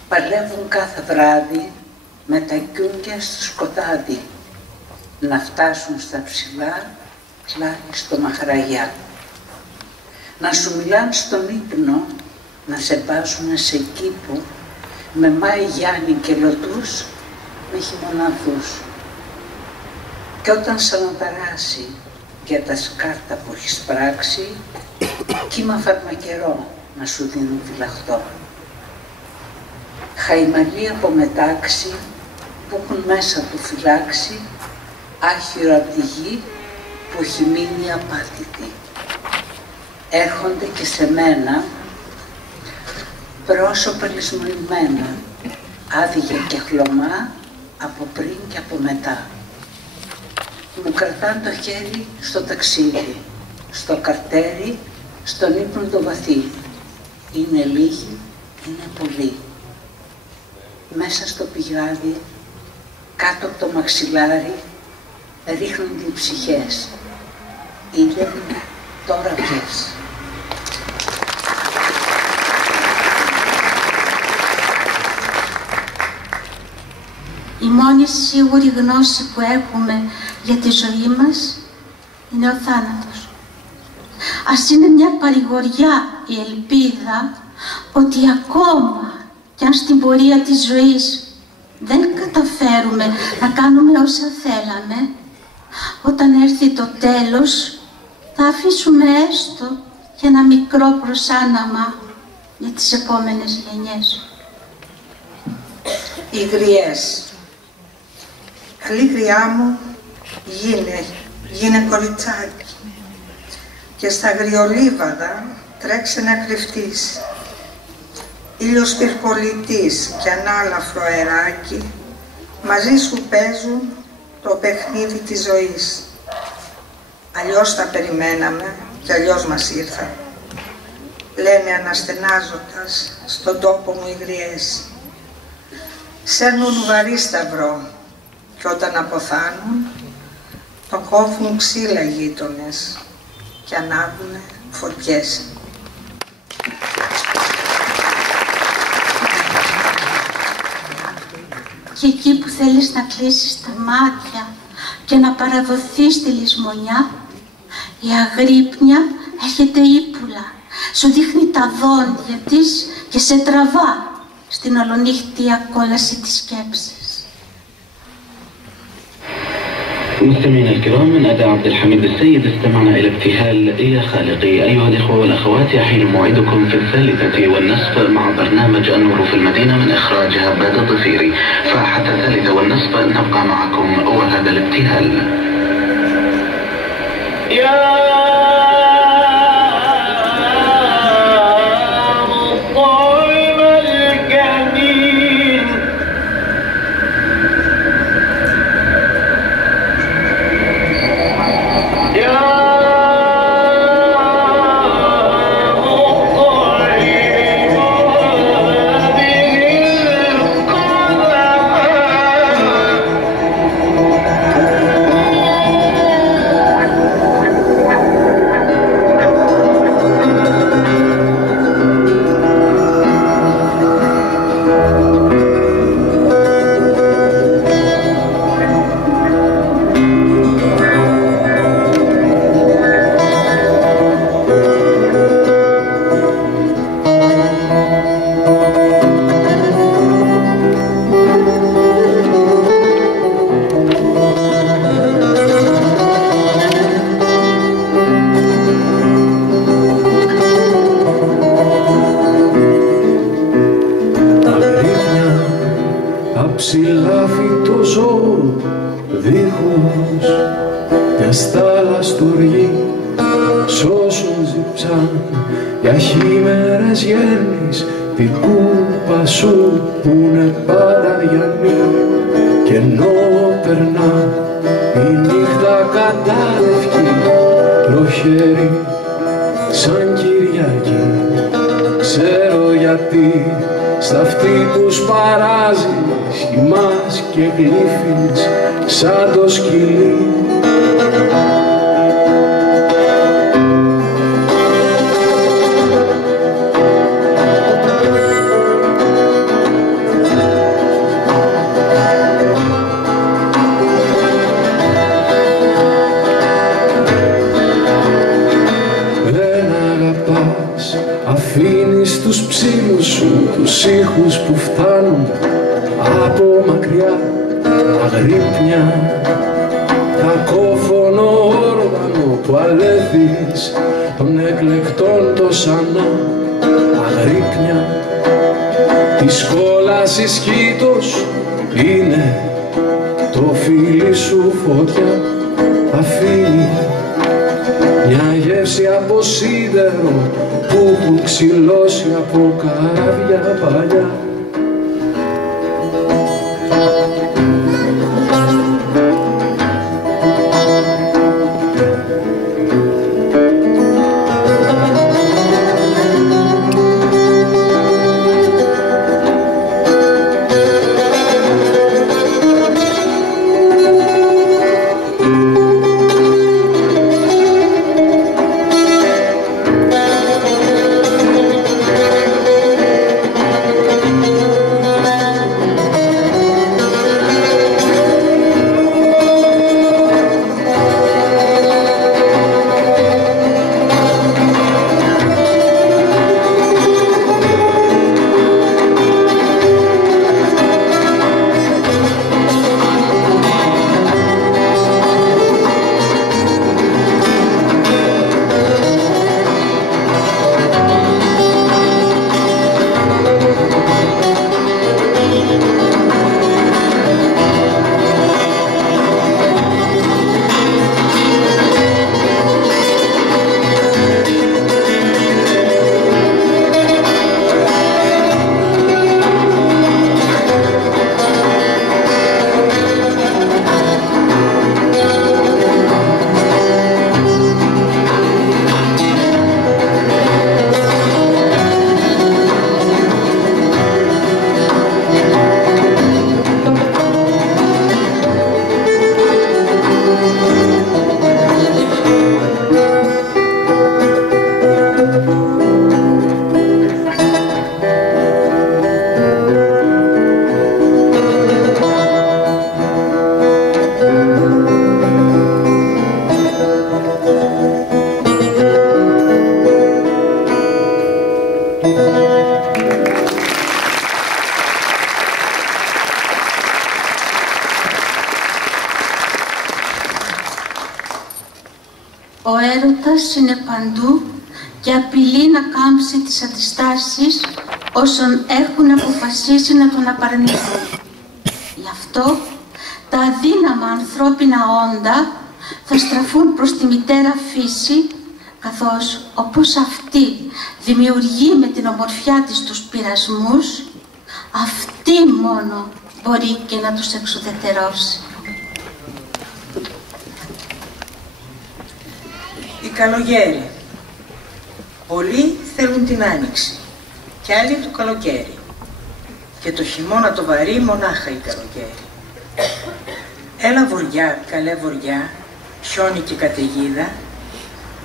Παλεύουν κάθε βράδυ με τα κιούγκια στο σκοτάδι να φτάσουν στα ψηλά πλάι στο μαχραγιά. Να σου μιλάνε στον ύπνο, να σε βάζουν σε κήπο με Μάη Γιάννη και λωτούς με χειμωναθούς. Και όταν σ' αναπεράσει για τα σκάρτα που έχεις πράξει, κύμα φαρμακερό να σου δίνουν φυλαχτό. Χαϊμαλή από μετάξι που έχουν μέσα του φυλάξει άχυρο απ' τη γη που έχει μείνει απάτητη. Έρχονται και σε μένα πρόσωπα λησμονημένα, άδεια και χλωμά από πριν και από μετά. Μου κρατάν το χέρι στο ταξίδι, στο καρτέρι, στον ύπνο το βαθύ. Είναι λίγοι, είναι πολλοί. Μέσα στο πηγάδι, κάτω από το μαξιλάρι, ρίχνονται οι ψυχές. Είδε τώρα ποιες. Η μόνη σίγουρη γνώση που έχουμε για τη ζωή μας είναι ο θάνατος. Ας είναι μια παρηγοριά η ελπίδα ότι ακόμα κι αν στην πορεία της ζωής δεν καταφέρουμε να κάνουμε όσα θέλαμε, όταν έρθει το τέλος θα αφήσουμε έστω και ένα μικρό προσάναμα για τις επόμενες γενιές. Οι γριές. Καλή γριά μου, γίνε κοριτσάκι και στα αγριολίβαδα τρέξε να κρυφτείς. Ήλιος πυρπολιτής και ανάλαφρο αεράκι μαζί σου παίζουν το παιχνίδι της ζωής. Αλλιώς τα περιμέναμε και αλλιώς μας ήρθαν. Λένε αναστενάζοντας στον τόπο μου οι γριές. Σέρνουν βαρύ σταυρό και όταν αποθάνουν το κόβουν ξύλα γείτονες και ανάβουν φωτιές. Και εκεί που θέλεις να κλείσεις τα μάτια και να παραδοθείς στη λησμονιά, η αγρύπνια έρχεται ύπουλα, σου δείχνει τα δόντια της και σε τραβά στην ολονύχτια κόλαση της σκέψης. مستمعينا الكرام، من أداء عبد الحميد السيد استمعنا إلى ابتهال يا خالقي. أيها الإخوة والأخوات، يحين موعدكم في 3:30 مع برنامج النور في المدينة من إخراج هباد الضفيري، فحتى 3:30 نبقى معكم وهذا الابتهال. Σαν το σκυλί τους ήχους που φτάνουν από μακριά, αγρύπνια, κακόφωνο όργανο του αλέθης των εκλεκτών το σανά, αγρύπνια της κόλασης χείτος είναι το φίλι σου φωτιά, αφήνει μια γεύση από σίδερο που έχουν ξυλώσει από καράβια παλιά. Ο έρωτας είναι παντού και απειλεί να κάμψει τις αντιστάσεις όσων έχουν αποφασίσει να τον απαρνηθούν. Γι' αυτό τα αδύναμα ανθρώπινα όντα θα στραφούν προς τη μητέρα φύση, καθώς όπως αυτή δημιουργεί με την ομορφιά της τους πειρασμούς, αυτή μόνο μπορεί και να τους εξουδετερώσει. Η καλογέρη. Πολλοί θέλουν την άνοιξη και άλλοι το καλοκαίρι. Και το χειμώνα το βαρύ μονάχα η καλοκαίρι. Έλα βοριά, καλέ βοριά, χιόνι και καταιγίδα,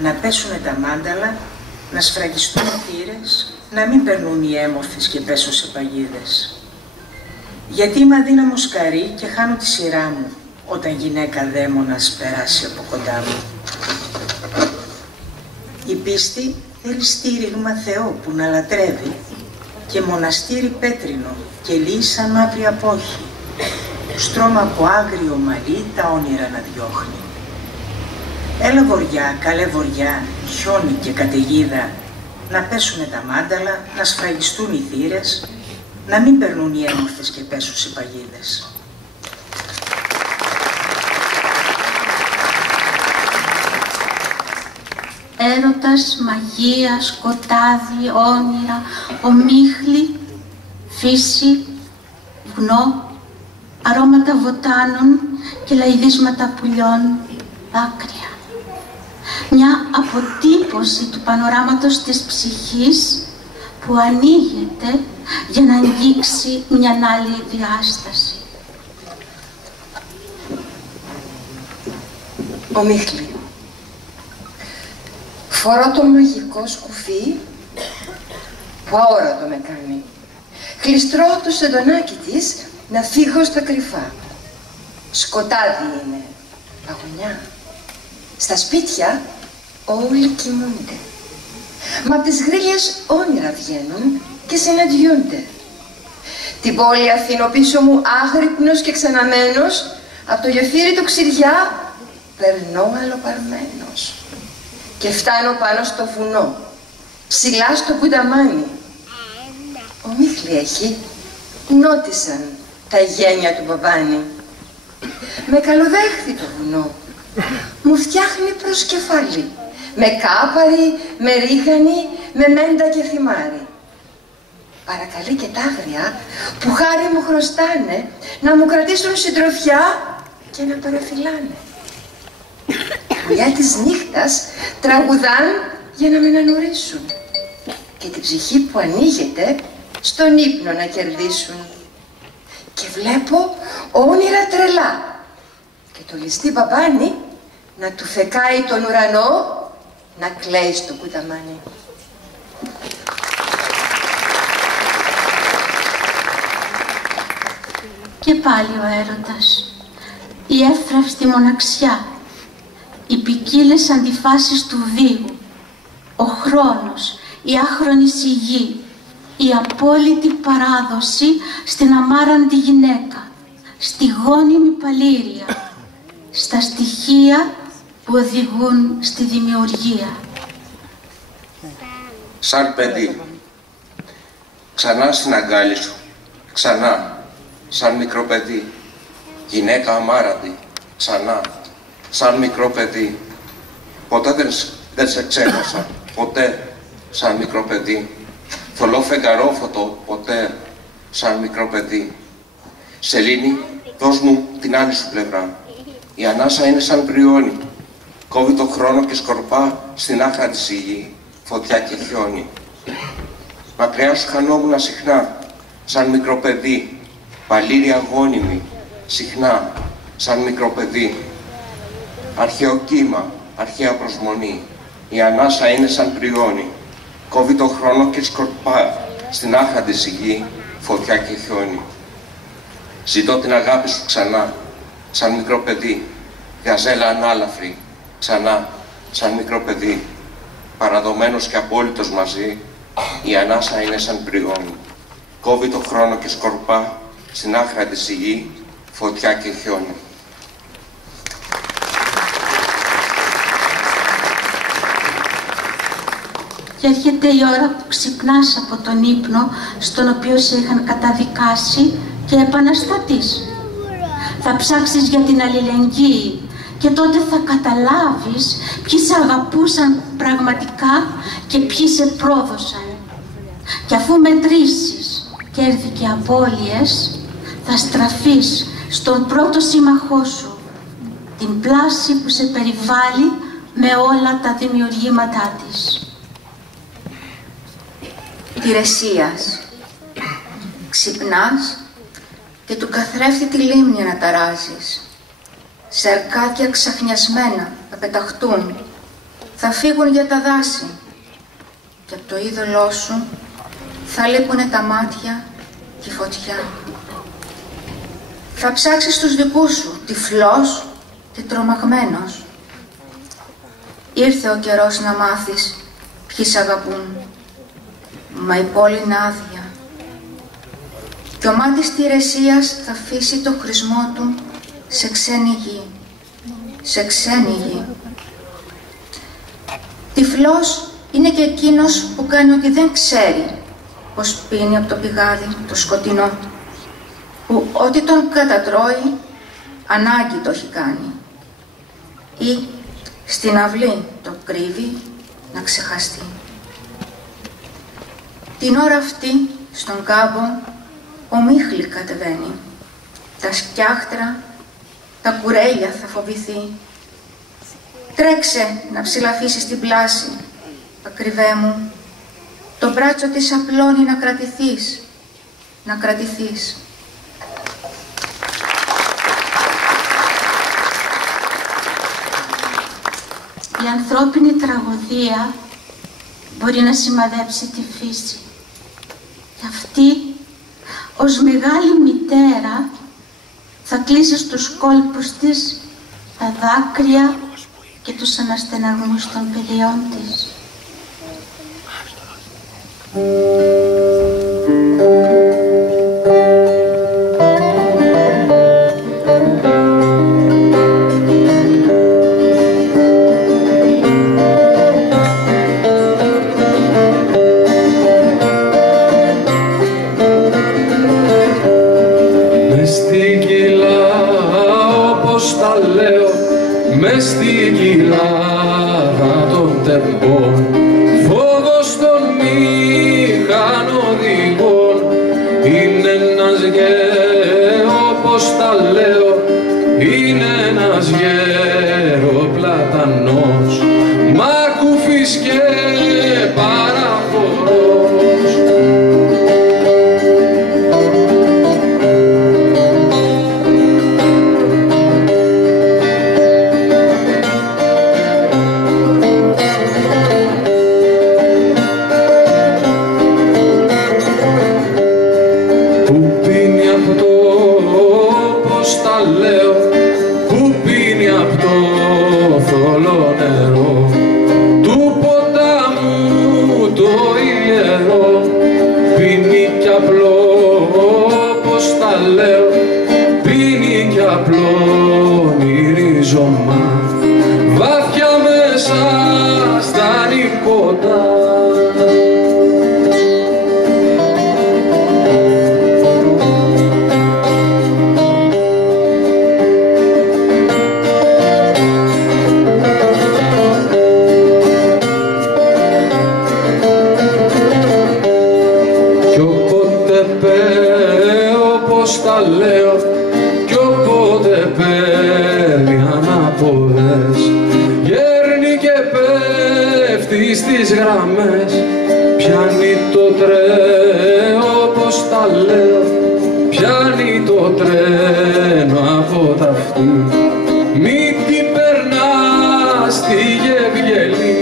να πέσουνε τα μάνταλα, να σφραγιστούν οι θύρες, να μην περνούν οι έμορφες και πέσουν σε παγίδες. Γιατί είμαι αδύναμο σκαρί και χάνω τη σειρά μου, όταν γυναίκα δαίμονας περάσει από κοντά μου. Η πίστη θέλει στήριγμα Θεό που να λατρεύει και μοναστήρι πέτρινο και λύσα μαύρη απόχη, στρώμα από άγριο μαλλί τα όνειρα να διώχνει. Έλα βοριά, καλέ βοριά, χιόνι και καταιγίδα, να πέσουνε τα μάνταλα, να σφραγιστούν οι θύρες, να μην περνούν οι έμορφες και πέσουν σε παγίδες. Έρωτας, μαγεία, σκοτάδι, όνειρα, ομίχλη, φύση, βουνό, αρώματα βοτάνων και λαϊδίσματα πουλιών, δάκρυα. Μια αποτύπωση του πανοράματος της ψυχής που ανοίγεται για να αγγίξει μια άλλη διάσταση. Ομίχλη. Φορώ το μαγικό σκουφί που αόρατο με κάνει. Κλειστρώ το σεντονάκι της να φύγω στα κρυφά. Σκοτάδι είναι, παγωνιά. Στα σπίτια όλοι κοιμούνται. Μα απ' τις γρίλες όνειρα βγαίνουν και συναντιούνται. Την πόλη αφήνω πίσω μου άγρυπνος και ξαναμένος, από το γεφύρι του Ξηριά περνώ αλλοπαρμένος και φτάνω πάνω στο βουνό, ψηλά στο κουταμάνι. Ομίχλη έχει, νότισαν τα γένια του μπαμπάνι. Με καλοδέχθη το βουνό, μου φτιάχνει προς κεφάλι, με κάπαρι, με ρίγανη, με μέντα και θυμάρι. Παρακαλεί και τ' άγρια που χάρη μου χρωστάνε να μου κρατήσουν συντροφιά και να παραφυλάνε. Πουλιά της νύχτας τραγουδάν για να με ανανουρίσουν και την ψυχή που ανοίγεται στον ύπνο να κερδίσουν. Και βλέπω όνειρα τρελά και το ληστή μπαμπάνι να του φεκάει τον ουρανό να κλαίει στο κουταμάνι. Και πάλι ο έρωτας, η εύθραυστη μοναξιά, οι ποικίλες αντιφάσεις του βίου, ο χρόνος, η άχρονη σιγή, η απόλυτη παράδοση στην αμάραντη γυναίκα, στη γόνιμη παλήρια, στα στοιχεία που οδηγούν στη δημιουργία. Σαν παιδί, ξανά στην αγκάλη σου, ξανά, σαν μικρό παιδί, γυναίκα αμάρατη, ξανά, σαν μικρό παιδί. Ποτέ δεν σε ξέχασα, ποτέ, σαν μικρό παιδί. Θολό φεγγαρόφωτο, ποτέ, σαν μικρό παιδί. Σελήνη, δώσ' μου την άλλη σου πλευρά. Η ανάσα είναι σαν πριόνι. Κόβει το χρόνο και σκορπά στην άχρα της η γη, φωτιά και χιόνι. Μακριά σου χανόμουν συχνά, σαν μικρό παιδί. Παλήρια γόνιμη, συχνά, σαν μικρό παιδί. Αρχαίο κύμα, αρχαία προσμονή. Η ανάσα είναι σαν πριόνι. Κόβει το χρόνο και σκορπά στην άχρα της η γη, φωτιά και χιόνι. Ζητώ την αγάπη σου ξανά, σαν μικρό παιδί. Γαζέλα ανάλαφρη, ξανά, σαν μικρό παιδί. Παραδομένος και απόλυτος μαζί, η ανάσα είναι σαν πριόνι. Κόβει το χρόνο και σκορπά στην άχρα της η γη, φωτιά και χιόνι. Και έρχεται η ώρα που ξυπνάς από τον ύπνο στον οποίο σε είχαν καταδικάσει και επαναστατείς. Θα ψάξεις για την αλληλεγγύη και τότε θα καταλάβεις ποιοι σε αγαπούσαν πραγματικά και ποιοι σε πρόδωσαν. Και αφού μετρήσεις κέρδη και απώλειες, θα στραφείς στον πρώτο σύμμαχό σου, την πλάση που σε περιβάλλει με όλα τα δημιουργήματά της. Τηρεσίας. Ξυπνάς και του καθρέφτη τη λίμνη αναταράζεις. Σε αρκάδια ξαχνιασμένα θα πεταχτούν, θα φύγουν για τα δάση και από το είδωλό σου θα λείπουνε τα μάτια και η φωτιά. Θα ψάξεις τους δικούς σου, τυφλός και τρομαγμένος. Ήρθε ο καιρός να μάθεις ποιοι σ' αγαπούν, μα η πόλη είναι άδεια. Και ο μάτης τηρεσίας θα αφήσει το χρησμό του σε ξένη γη, σε ξένη γη. Τυφλός είναι και εκείνος που κάνει ότι δεν ξέρει πως πίνει από το πηγάδι το σκοτεινό, που ό,τι τον κατατρώει ανάγκη το έχει κάνει ή στην αυλή το κρύβει να ξεχαστεί. Την ώρα αυτή στον κάμπο ομίχλη κατεβαίνει, τα σκιάχτρα, τα κουρέλια θα φοβηθεί. Τρέξε να ψηλαφίσεις την πλάση, ακριβέ μου, το μπράτσο της απλώνει να κρατηθείς, να κρατηθείς. Η ανθρώπινη τραγωδία μπορεί να σημαδέψει τη φύση. Και αυτή, ως μεγάλη μητέρα, θα κλείσει στους κόλπους της τα δάκρυα και τους αναστεναγμούς των παιδιών της. ευθύς και παραφορός. Στις γραμμές πιάνει το τρένο, πως τα λέω, πιάνει το τρένο από τα αυτή, μη την περνά στη Γευγελή.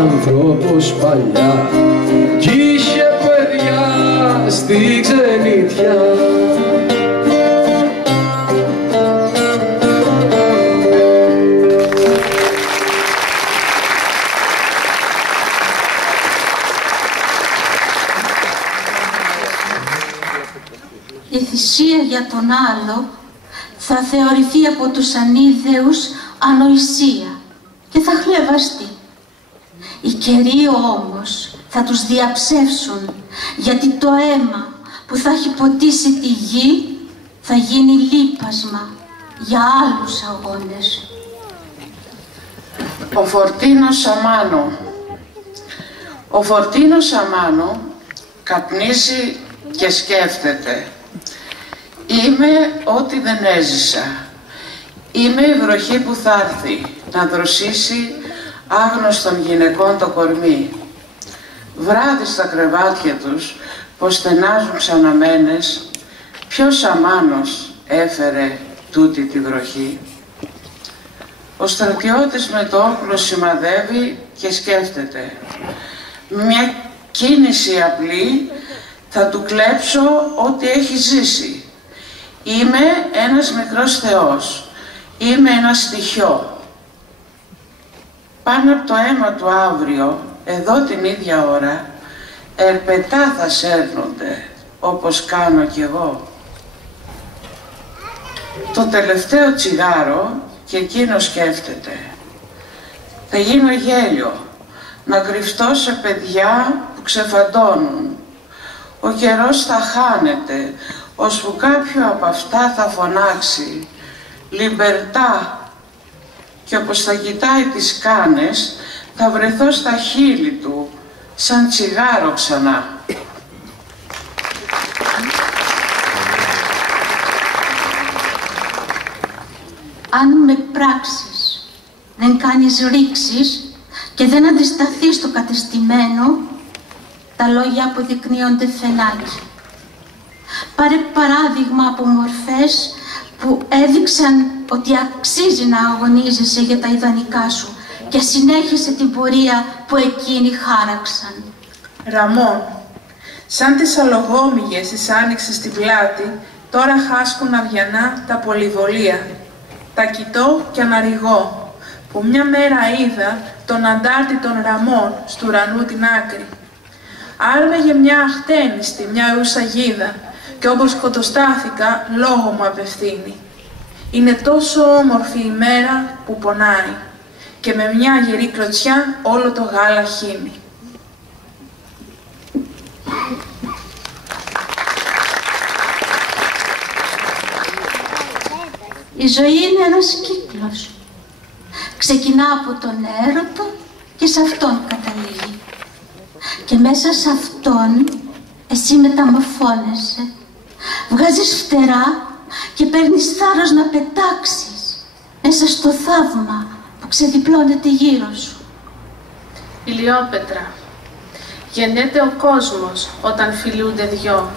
Άνθρωπος παλιά κι είχε παιδιά στη ξενιτιά. Η θυσία για τον άλλο θα θεωρηθεί από τους ανίδεους ανοησία και θα χλεβαστεί. Οι καιροί όμως θα τους διαψεύσουν, γιατί το αίμα που θα έχει ποτίσει τη γη θα γίνει λίπασμα για άλλους αγώνες. Ο Φορτίνος Αμάνο. Ο Φορτίνος Αμάνο καπνίζει και σκέφτεται. Είμαι ό,τι δεν έζησα. Είμαι η βροχή που θα έρθει να δροσίσει άγνωστων γυναικών το κορμί. Βράδυ στα κρεβάτια τους, πως στενάζουν ξαναμένες, ποιος Αμάνος έφερε τούτη τη βροχή. Ο στρατιώτης με το όπλο σημαδεύει και σκέφτεται. Μια κίνηση απλή θα του κλέψω ό,τι έχει ζήσει. Είμαι ένας μικρός θεός. Είμαι ένα στοιχείο. Πάνω από το αίμα του αύριο, εδώ την ίδια ώρα, ερπετά θα σέρνονται, όπως κάνω κι εγώ. Το τελευταίο τσιγάρο και εκείνο σκέφτεται. Θα γίνω γέλιο, να κρυφτώ σε παιδιά που ξεφαντώνουν. Ο καιρός θα χάνεται, ώσπου κάποιο από αυτά θα φωνάξει «Λιμπερτά», και όπως θα κοιτάει τις κάνες, θα βρεθώ στα χείλη του, σαν τσιγάρο ξανά. Αν με πράξεις δεν κάνεις ρήξεις και δεν αντισταθείς στο κατεστημένο, τα λόγια αποδεικνύονται φαινάκι. Πάρε παράδειγμα από μορφές που έδειξαν ότι αξίζει να αγωνίζεσαι για τα ιδανικά σου και συνέχισε την πορεία που εκείνοι χάραξαν. Ραμών, σαν τις αλογόμυγες της άνοιξες στην πλάτη, τώρα χάσκουν αυγιανά τα πολυβολία. Τα κοιτώ και αναρριγώ, που μια μέρα είδα τον αντάρτη των Ραμών στου ουρανού την άκρη. Άρμεγε μια αχτένιστη, μια ουσαγίδα, και όπως σκοτωστάθηκα, λόγο μου απευθύνει. Είναι τόσο όμορφη η μέρα που πονάει και με μια γερή κλωτσιά όλο το γάλα χύνει. Η ζωή είναι ένας κύκλος. Ξεκινά από τον έρωτα και σε αυτόν καταλήγει. Και μέσα σε αυτόν εσύ μεταμορφώνεσαι. Βγάζεις φτερά και παίρνεις θάρρος να πετάξεις μέσα στο θαύμα που ξεδιπλώνεται γύρω σου. Ηλιόπετρα. Γεννιέται ο κόσμος όταν φιλούνται δυο.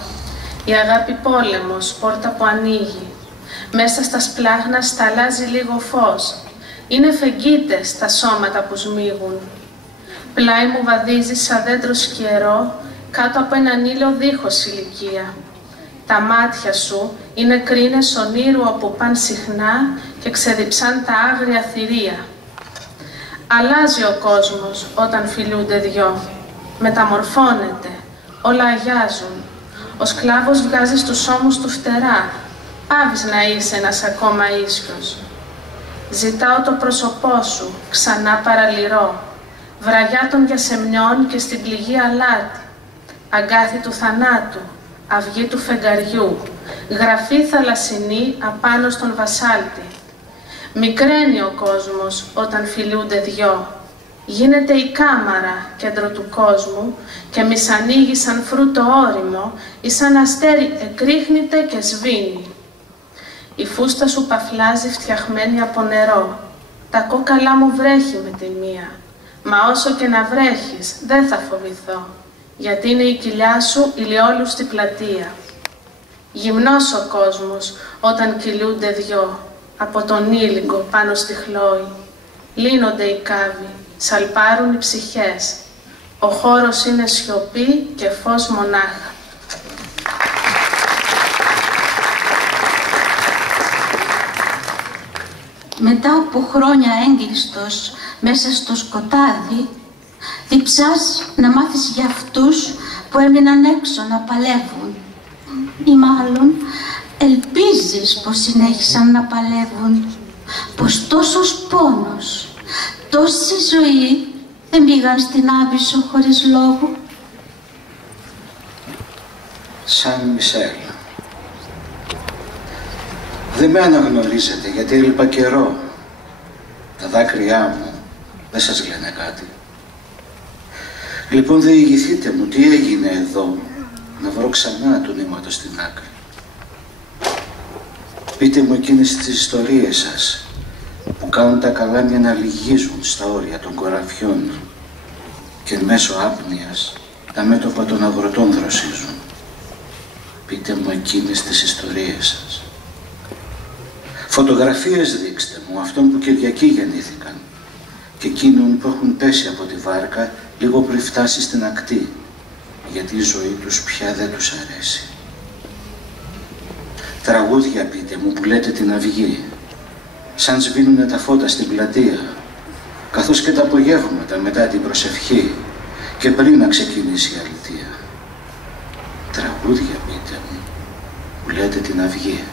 Η αγάπη πόλεμος, πόρτα που ανοίγει. Μέσα στα σπλάχνα σταλάζει λίγο φως. Είναι φεγγίτες τα σώματα που σμίγουν. Πλάι μου βαδίζει σαν δέντρο σκιερό κάτω από έναν ήλιο δίχως ηλικία. Τα μάτια σου είναι κρίνες ονείρου όπου παν συχνά και ξεδιψάν τα άγρια θηρία. Αλλάζει ο κόσμος όταν φιλούνται δυο. Μεταμορφώνεται, όλα αγιάζουν. Ο σκλάβος βγάζει στους ώμους του φτερά. Πάβεις να είσαι ένας ακόμα ίσιος. Ζητάω το πρόσωπό σου, ξανά παραλυρώ. Βραγιά των διασεμνιών και στην πληγή αλάτι. Αγκάθι του θανάτου, αυγή του φεγγαριού. Γραφή θαλασσινή απάνω στον βασάλτη. Μικραίνει ο κόσμος όταν φιλούνται δυο. Γίνεται η κάμαρα, κέντρο του κόσμου, και μη σ' ανοίγει σαν φρούτο ώριμο ή σαν αστέρι εκρήχνεται και σβήνει. Η φούστα σου παφλάζει φτιαχμένη από νερό. Τα κόκαλά μου βρέχει με τη μία. Μα όσο και να βρέχεις, δεν θα φοβηθώ, γιατί είναι η κοιλιά σου ηλιόλουστη πλατεία. Γυμνός ο κόσμος όταν κυλούνται δυο, από τον ήλιγκο πάνω στη χλόη. Λύνονται οι κάβοι, σαλπάρουν οι ψυχές. Ο χώρος είναι σιωπή και φως μονάχα. Μετά από χρόνια έγκλειστος μέσα στο σκοτάδι, διψάς να μάθεις για αυτούς που έμειναν έξω να παλεύουν. Ή μάλλον ελπίζεις πως συνέχισαν να παλεύουν, πως τόσος πόνος, τόση ζωή δεν πήγαν στην Άβυσσο χωρίς λόγο. Σαν Μισελ. Δεν με αναγνωρίζετε γιατί έλειπα καιρό. Τα δάκρυά μου δεν σας λένε κάτι. Λοιπόν διηγηθείτε μου τι έγινε εδώ, να βρω ξανά του νήματος στην άκρη. Πείτε μου εκείνες τις ιστορίες σας που κάνουν τα καλάμια να λυγίζουν στα όρια των κοραφιών και μέσω άπνοιας τα μέτωπα των αγροτών δροσίζουν. Πείτε μου εκείνες τις ιστορίες σας. Φωτογραφίες δείξτε μου αυτών που Κυριακή γεννήθηκαν και εκείνων που έχουν πέσει από τη βάρκα λίγο πριν φτάσει στην ακτή, γιατί η ζωή τους πια δεν τους αρέσει. Τραγούδια πείτε μου που λέτε την αυγή, σαν σβήνουνε τα φώτα στην πλατεία, καθώς και τα απογεύματα μετά την προσευχή και πριν να ξεκινήσει η αλήθεια. Τραγούδια πείτε μου που λέτε την αυγή.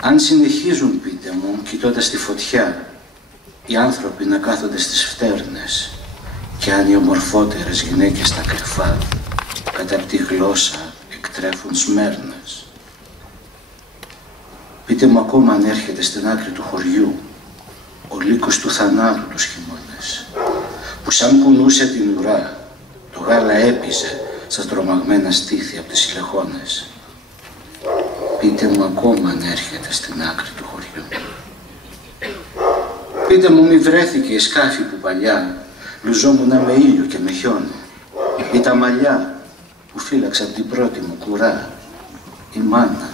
Αν συνεχίζουν, πείτε μου, κοιτώντας τη φωτιά, οι άνθρωποι να κάθονται στις φτέρνες και αν οι ομορφότερες γυναίκες στα κρυφά, κατά τη γλώσσα εκτρέφουν σμέρνες. Πείτε μου ακόμα αν έρχεται στην άκρη του χωριού ο λύκος του θανάτου τους χειμώνες, που σαν κουνούσε την ουρά, το γάλα έπιζε στα τρομαγμένα στήθη από τις ηλεχώνες. Πείτε μου ακόμα αν έρχεται στην άκρη του χωριού. Πείτε μου μη βρέθηκε η σκάφη που παλιά λουζόμουνα με ήλιο και με χιόνι, ή τα μαλλιά που φύλαξα από την πρώτη μου κουρά, η μάνα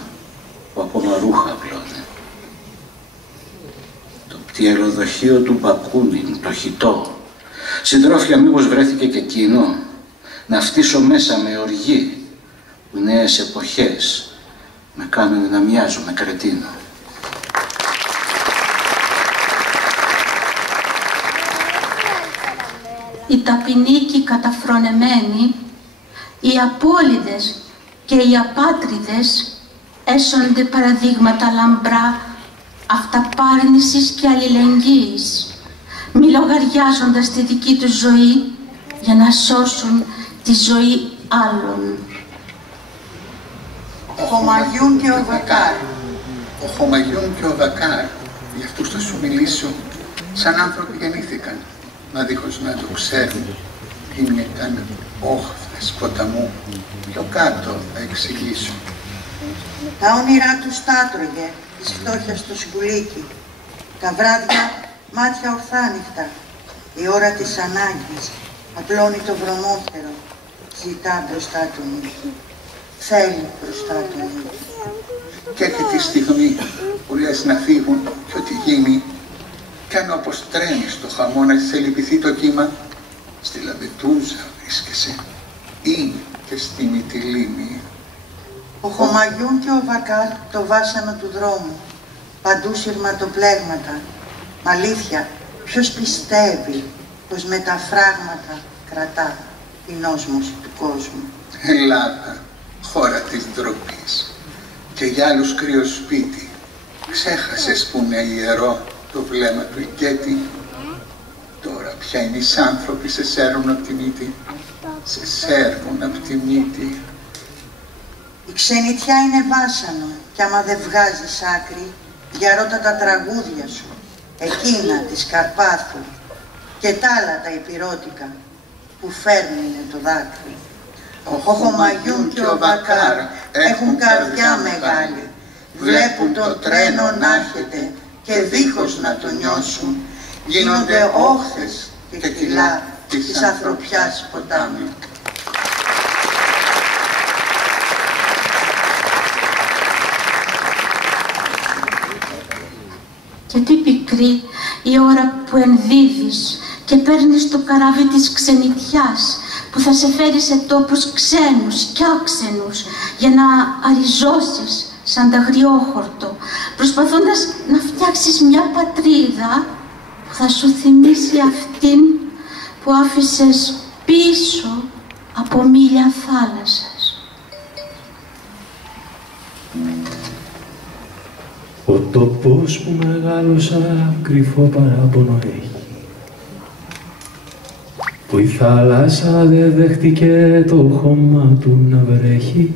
που ακόμα ρούχα απλώνε. Το πτυελοδοχείο του Μπακούνιν, το χιτό, συντρόφια μήπως βρέθηκε και εκείνο, να φτύσω μέσα με οργή που νέες εποχές με κάνουνε να μοιάζω με κρετίνο. Οι ταπεινοί και οι καταφρονεμένοι, οι απόλυδες και οι απάτριδες έσονται παραδείγματα λαμπρά αυταπάρνησης και αλληλεγγύης, μη λογαριάζοντας τη δική τους ζωή για να σώσουν τη ζωή άλλων. Ο Χωμαγιούν και ο Βακάρ. Ο Χωμαγιούν και ο Βακάρ, για αυτούς θα σου μιλήσω, σαν άνθρωποι γεννήθηκαν, μα δίχως να το ξέρουν, γύμνηκαν όχθες ποταμού. Πιο κάτω θα εξηγήσω. Τα όνειρά τους τάτρωγε της φτώχειας στο σκουλίκι. Τα βράδια μάτια ορθάνυχτα. Η ώρα της ανάγκης απλώνει το βρωμόφερο. Ζητά μπροστά του νίκη. Θέλει μπροστά του νίκη. Και έρχεται τη στιγμή που λες να φύγουν και ό,τι γίνει, κι αν όπως τρέμει στο χαμόνα σε λυπηθεί το κύμα, στη Λαμπετούζα βρίσκεσαι ή και στη Μυτιλήνη. Ο Χωμαγιούν και ο Βακάρ το βάσανο του δρόμου, παντού σειρματοπλέγματα. Μ' αλήθεια, ποιος πιστεύει πως με τα φράγματα κρατά την όσμωση του κόσμου. Ελλάδα, χώρα της ντροπής, και για άλλους κρύο σπίτι. Ξέχασες που είναι ιερό το βλέμμα του ηγέτη. Τώρα πια οι μισάνθρωποι σε σέρνουν απ' τη μύτη. Σε σέρνουν απ' τη μύτη. Η ξενιτιά είναι βάσανο κι άμα δεν βγάζεις άκρη, διαρώτα τα τραγούδια σου, εκείνα της Καρπάθου και τ' άλλα τα υπηρώτικα που φέρνουνε το δάκρυ. Ο Χωμαγιούν και ο Βακάρ έχουν καρδιά μεγάλη, βλέπουν το τρένο να έρχεται και δίχως να το νιώσουν, γίνονται όχθες και κιλά της ανθρωπιάς ποτάμι. Και τι πικρή η ώρα που ενδύδεις και παίρνεις το καράβι της ξενιτιάς που θα σε φέρει σε τόπους ξένους κι άξενους για να αριζώσεις σαν τα αγριόχορτο, προσπαθώντας να φτιάξεις μια πατρίδα που θα σου θυμίσει αυτήν που άφησες πίσω από μίλια θάλασσας. Ο τόπος που μεγάλωσα κρυφό παράπονο έχει, που η θάλασσα δεν δέχτηκε το χώμα του να βρέχει.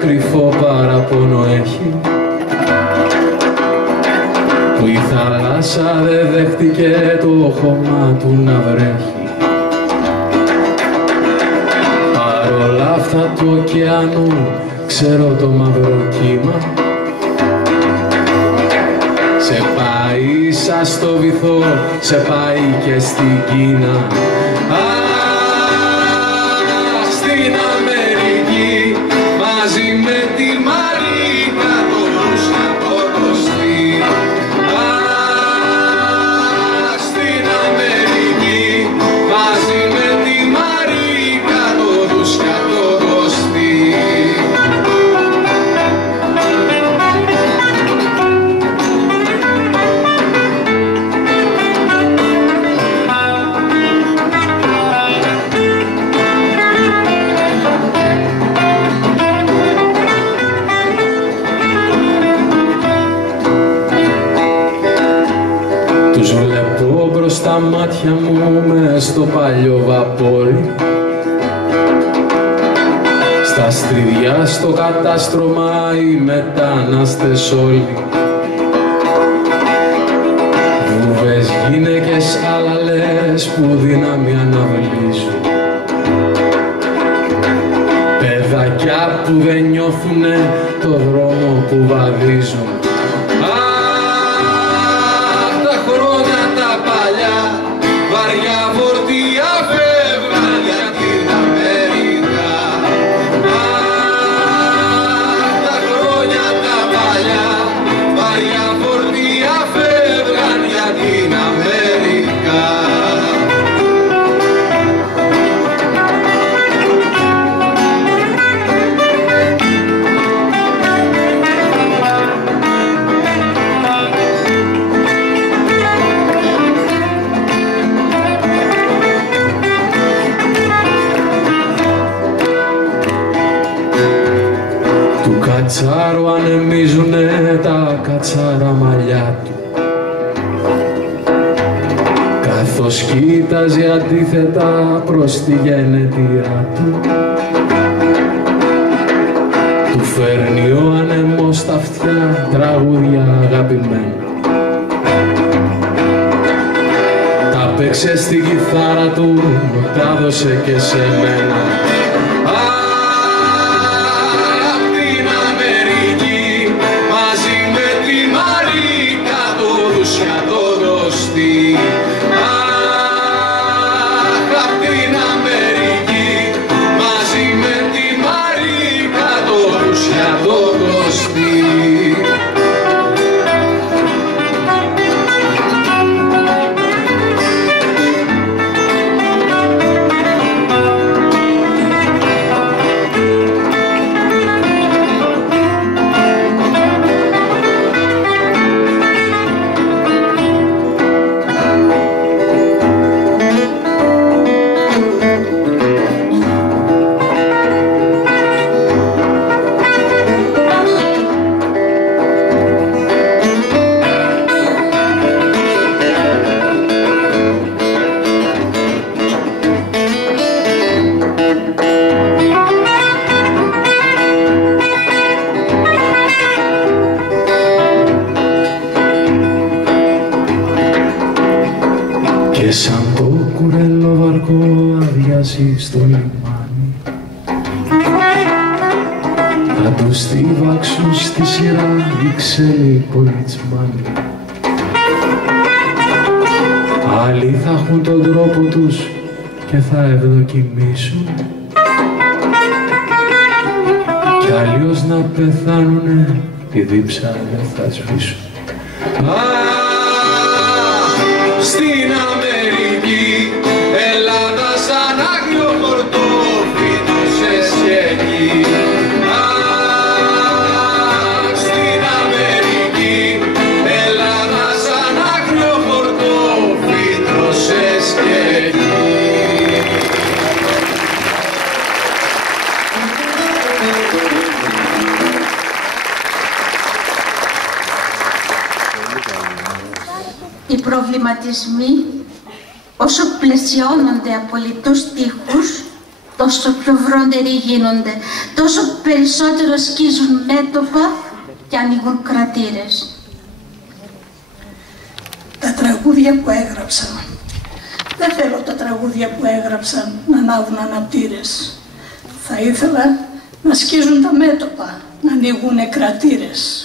Κρυφό παράπονο έχει, που η θάλασσα δεν δέχτηκε το χώμα του να βρέχει. Παρόλα αυτά του ωκεάνου ξέρω το μαύρο κύμα, σε πάει σαν στο βυθό, σε πάει και στην Κίνα. Στην Αμερική μαζί με τη Μαρίκα το Ρουσιαποτοστή. Στην Αμερική μαζί με τη Μαρίκα το Ρουσιαποτοστή. Τους βλέπω μπροστά μάτια μου μες στο παλιό βαπόρι, στα στριδιά στο κατάστρωμα οι μετανάστες όλοι. Βούβες, γυναίκες, αλαλές που δύναμη αναβλύσουν, παιδιά που δεν νιώθουνε το δρόμο που βαδίζουν. Τα χρόνια τα παλιά βαριά φορτία φεύγαν για την Αμερικά. Τα χρόνια τα παλιά βαριά φορτία φεύγαν για την Αμερικά. Κατσάρου ανεμίζουνε τα κατσάρα μαλλιά του, καθώς κοίταζε αντίθετα προς τη γενετήρα του. Του φέρνει ο άνεμος στα αυτιά τραγούδια αγαπημένα. Τα παίξε στη κιθάρα του, τα δώσε και σε μένα. Και σαν το κουρέλο βαρκό αδειάζει στο λιμάνι, θα το στίβαξουν στη σειρά οι ξένοι πολιτσμάνοι. Άλλοι θα έχουν τον τρόπο τους και θα ευδοκιμήσουν, κι άλλοι ως να πεθάνουνε τη δίψα δεν θα σβήσουν. Στην Αμερική, Ελλάδα σαν άγριο χορτόφιτο σε σχέγει. Στην Αμερική, Ελλάδα σαν άγριο χορτόφιτο σε σχέγει. Οι προβληματισμοί, όσο πλαισιώνονται από λιτούς στίχους, τόσο πιο βροντεροί γίνονται, τόσο περισσότερο σκίζουν μέτωπα και ανοίγουν κρατήρες. Τα τραγούδια που έγραψα. Δεν θέλω τα τραγούδια που έγραψαν να ανάβουν αναπτήρες. Θα ήθελα να σκίζουν τα μέτωπα, να ανοίγουν κρατήρες.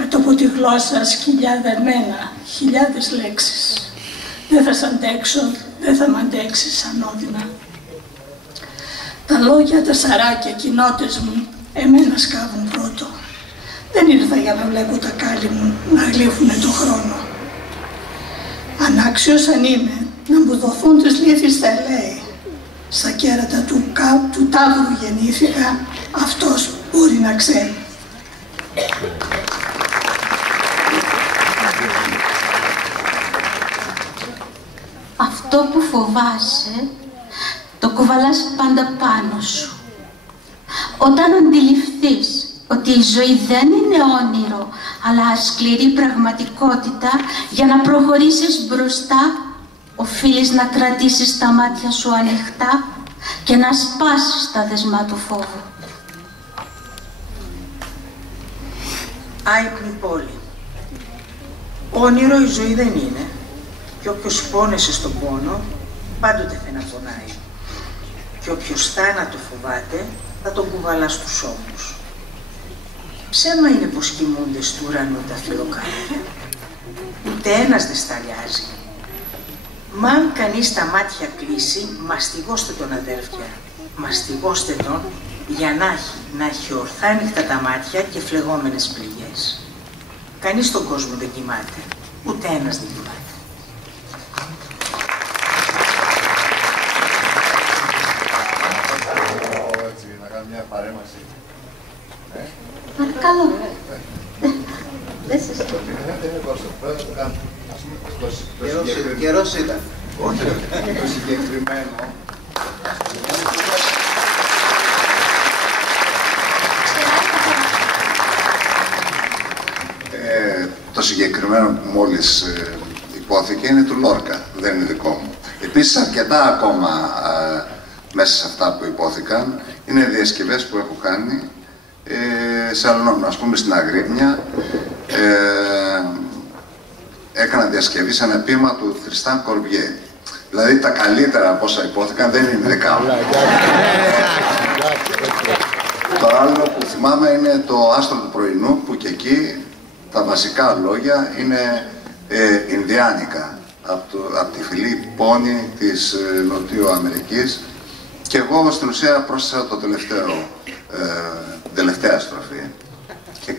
Κάτω από τη γλώσσα σκυλιά δερμένα, χιλιάδες λέξεις. Δεν θα σ' αντέξω, δεν θα μ' αντέξεις ανώδυνα. Τα λόγια, τα σαράκια, κοινότες μου, εμένα σκάβουν πρώτο. Δεν ήρθα για να βλέπω τα κάλλη μου να γλύφουνε το χρόνο. Ανάξιος αν είμαι, να μου δοθούν τις λύθεις θα λέει. Στα κέρατα του τάβρου γεννήθηκα, αυτός μπορεί να ξέρει. Αυτό που φοβάσαι, το κουβαλάς πάντα πάνω σου. Όταν αντιληφθείς ότι η ζωή δεν είναι όνειρο, αλλά σκληρή πραγματικότητα, για να προχωρήσεις μπροστά, οφείλεις να κρατήσεις τα μάτια σου ανοιχτά και να σπάσεις τα δεσμά του φόβου. Άϊπνη πόλη. Όνειρο η ζωή δεν είναι. Και όποιος πόνεσε στον πόνο, πάντοτε θα να πονάει. Και όποιος θάνατο φοβάται, θα τον κουβαλά στους ώμους. Ψέμα είναι πως κοιμούνται στου ουρανού τα φλοιοκάρδια. Ούτε ένας δεν σταλιάζει. Μα αν κανείς τα μάτια κλείσει, μαστιγώστε τον αδέρφια. Μαστιγώστε τον για να έχει ορθά ανοιχτά τα μάτια και φλεγόμενες πληγές. Κανείς στον κόσμο δεν κοιμάται. Ούτε ένας δεν κοιμάται. Μια παρέμβαση. Παρακαλώ. Δεν σας το Καιρός ήταν. Όχι, το συγκεκριμένο. Το συγκεκριμένο που μόλις υπόθηκε είναι του Λόρκα, δεν είναι δικό μου. Επίσης αρκετά ακόμα μέσα σε αυτά που υπόθηκαν είναι διασκευές που έχω κάνει σε άλλον νόμο. Ας πούμε στην Αγρύπνια έκανα διασκευή σε ένα ποίημα του Τριστάν Κορμπιέ. Δηλαδή τα καλύτερα από όσα υπόθηκαν δεν είναι δικά μου. Το άλλο που θυμάμαι είναι το Άστρο του Πρωινού, που και εκεί τα βασικά λόγια είναι Ινδιάνικα, από τη φυλή πόνη της Νοτιού Αμερικής. Και εγώ στην ουσία πρόσθεσα το τελευταία στροφή.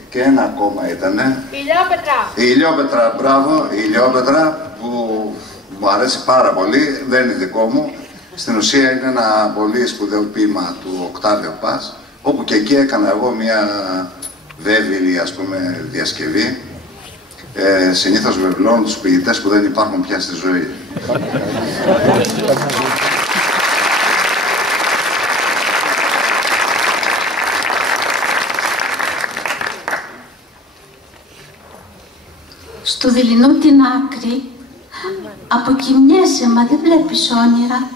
Και ένα ακόμα ήτανε... Ηλιόπετρα! Η Ηλιόπετρα, μπράβο, η Ηλιόπετρα που μου αρέσει πάρα πολύ, δεν είναι δικό μου. Στην ουσία είναι ένα πολύ σπουδαίο ποίημα του Οκτάβιο Πας, όπου και εκεί έκανα εγώ μια βέβαιη, ας πούμε, διασκευή. Συνήθως βεβλώνω τους ποιητές που δεν υπάρχουν πια στη ζωή. Στο δειλινού την άκρη αποκοιμιέσαι, μα δεν βλέπεις όνειρα.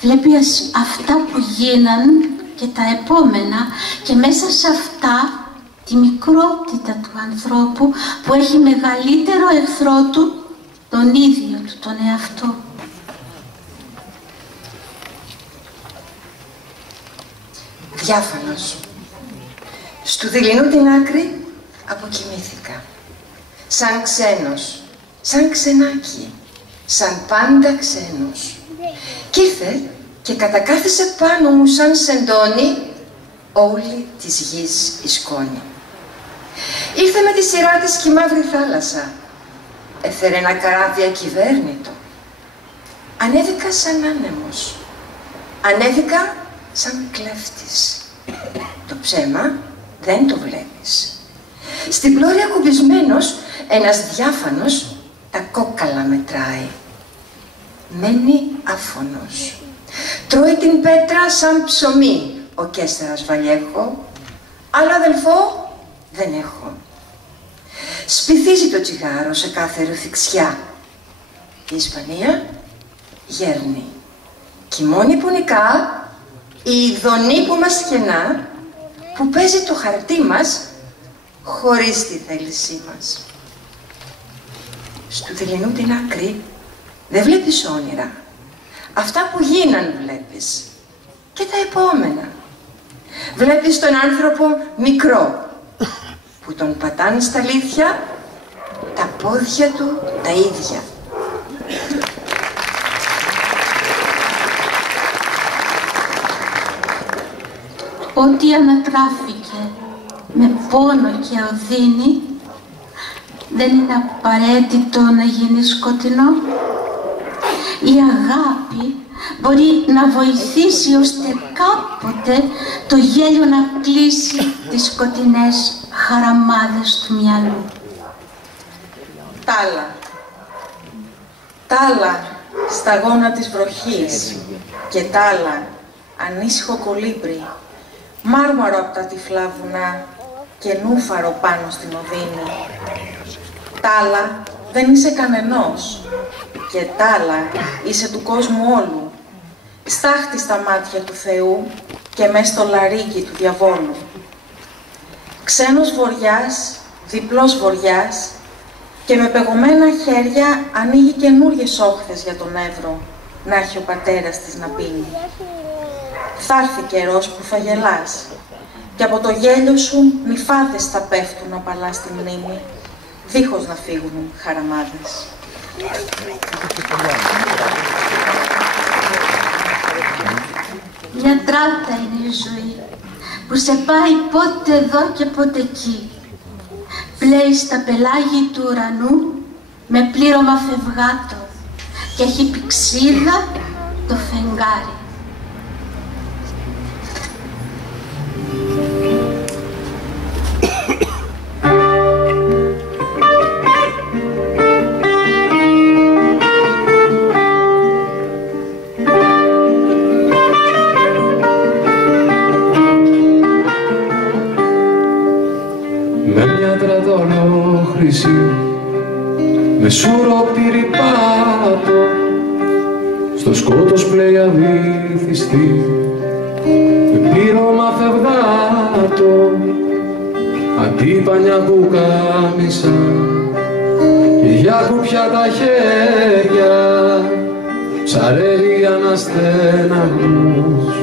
Βλέπεις αυτά που γίναν και τα επόμενα και μέσα σε αυτά τη μικρότητα του ανθρώπου που έχει μεγαλύτερο εχθρό του τον ίδιο του, τον εαυτό. Διάφανος. Στου δειλινού την άκρη αποκοιμήθηκα. Σαν ξένος, σαν ξενάκι, σαν πάντα ξένος. Κι ήρθε και κατακάθισε πάνω μου σαν σεντόνι όλη της γης η σκόνη. Ήρθε με τη σειρά της κι η μαύρη θάλασσα. Έφερε ένα καράβι ακυβέρνητο. Ανέβηκα σαν άνεμος. Ανέβηκα σαν κλέφτης. Το ψέμα δεν το βλέπεις. Στην πλώρη ακουμπισμένος, ένας διάφανος τα κόκκαλα μετράει. Μένει άφωνος. Τρώει την πέτρα σαν ψωμί ο Κέσταρας Βαλιέχο. Άλλο αδελφό δεν έχω. Σπιθίζει το τσιγάρο σε κάθε ρουθιξιά. Η Ισπανία γέρνει. Κι η μόνη που νικά, η ειδονή που μας γεννά, που παίζει το χαρτί μας χωρίς τη θέλησή μας. Στου δειλινού την άκρη δεν βλέπεις όνειρα. Αυτά που γίναν βλέπεις. Και τα επόμενα. Βλέπεις τον άνθρωπο μικρό, που τον πατάνε στα αλήθεια τα πόδια του τα ίδια. Ό,τι ανατράφηκε με πόνο και οδύνη δεν είναι απαραίτητο να γίνει σκοτεινό. Η αγάπη μπορεί να βοηθήσει ώστε κάποτε το γέλιο να κλείσει τις σκοτεινές χαραμάδες του μυαλού. Τάλα. Τάλα σταγόνα της βροχής και τάλα ανήσυχο κολύμπρι, μάρμαρο από τα τυφλά βουνά και νούφαρο πάνω στην οδύνη. Τάλα δεν είσαι κανενός και τάλα είσαι του κόσμου όλου. Στάχτη στα μάτια του Θεού και μες στο λαρίκι του διαβόλου. Ξένος βοριάς, διπλός βοριάς και με πεγωμένα χέρια ανοίγει καινούριες όχθες για τον Εύρο να έχει ο πατέρας της να πίνει. Θα έρθει καιρός που θα γελάς και από το γέλιο σου νυφάδες θα πέφτουν απαλά στη μνήμη, δίχως να φύγουν χαραμάδες. Μια τράπτα είναι η ζωή που σε πάει πότε εδώ και πότε εκεί. Πλέει στα πελάγη του ουρανού με πλήρωμα φευγάτο και έχει πηξίδα το φεγγάρι. Με σουροπτήρι πάτο στο σκότος πλέει αβύθιστη, με πλήρωμα φευγάτο αντίπανια που κάμισα και για κουπιά τα χέρια ψαρεύει αναστέναγους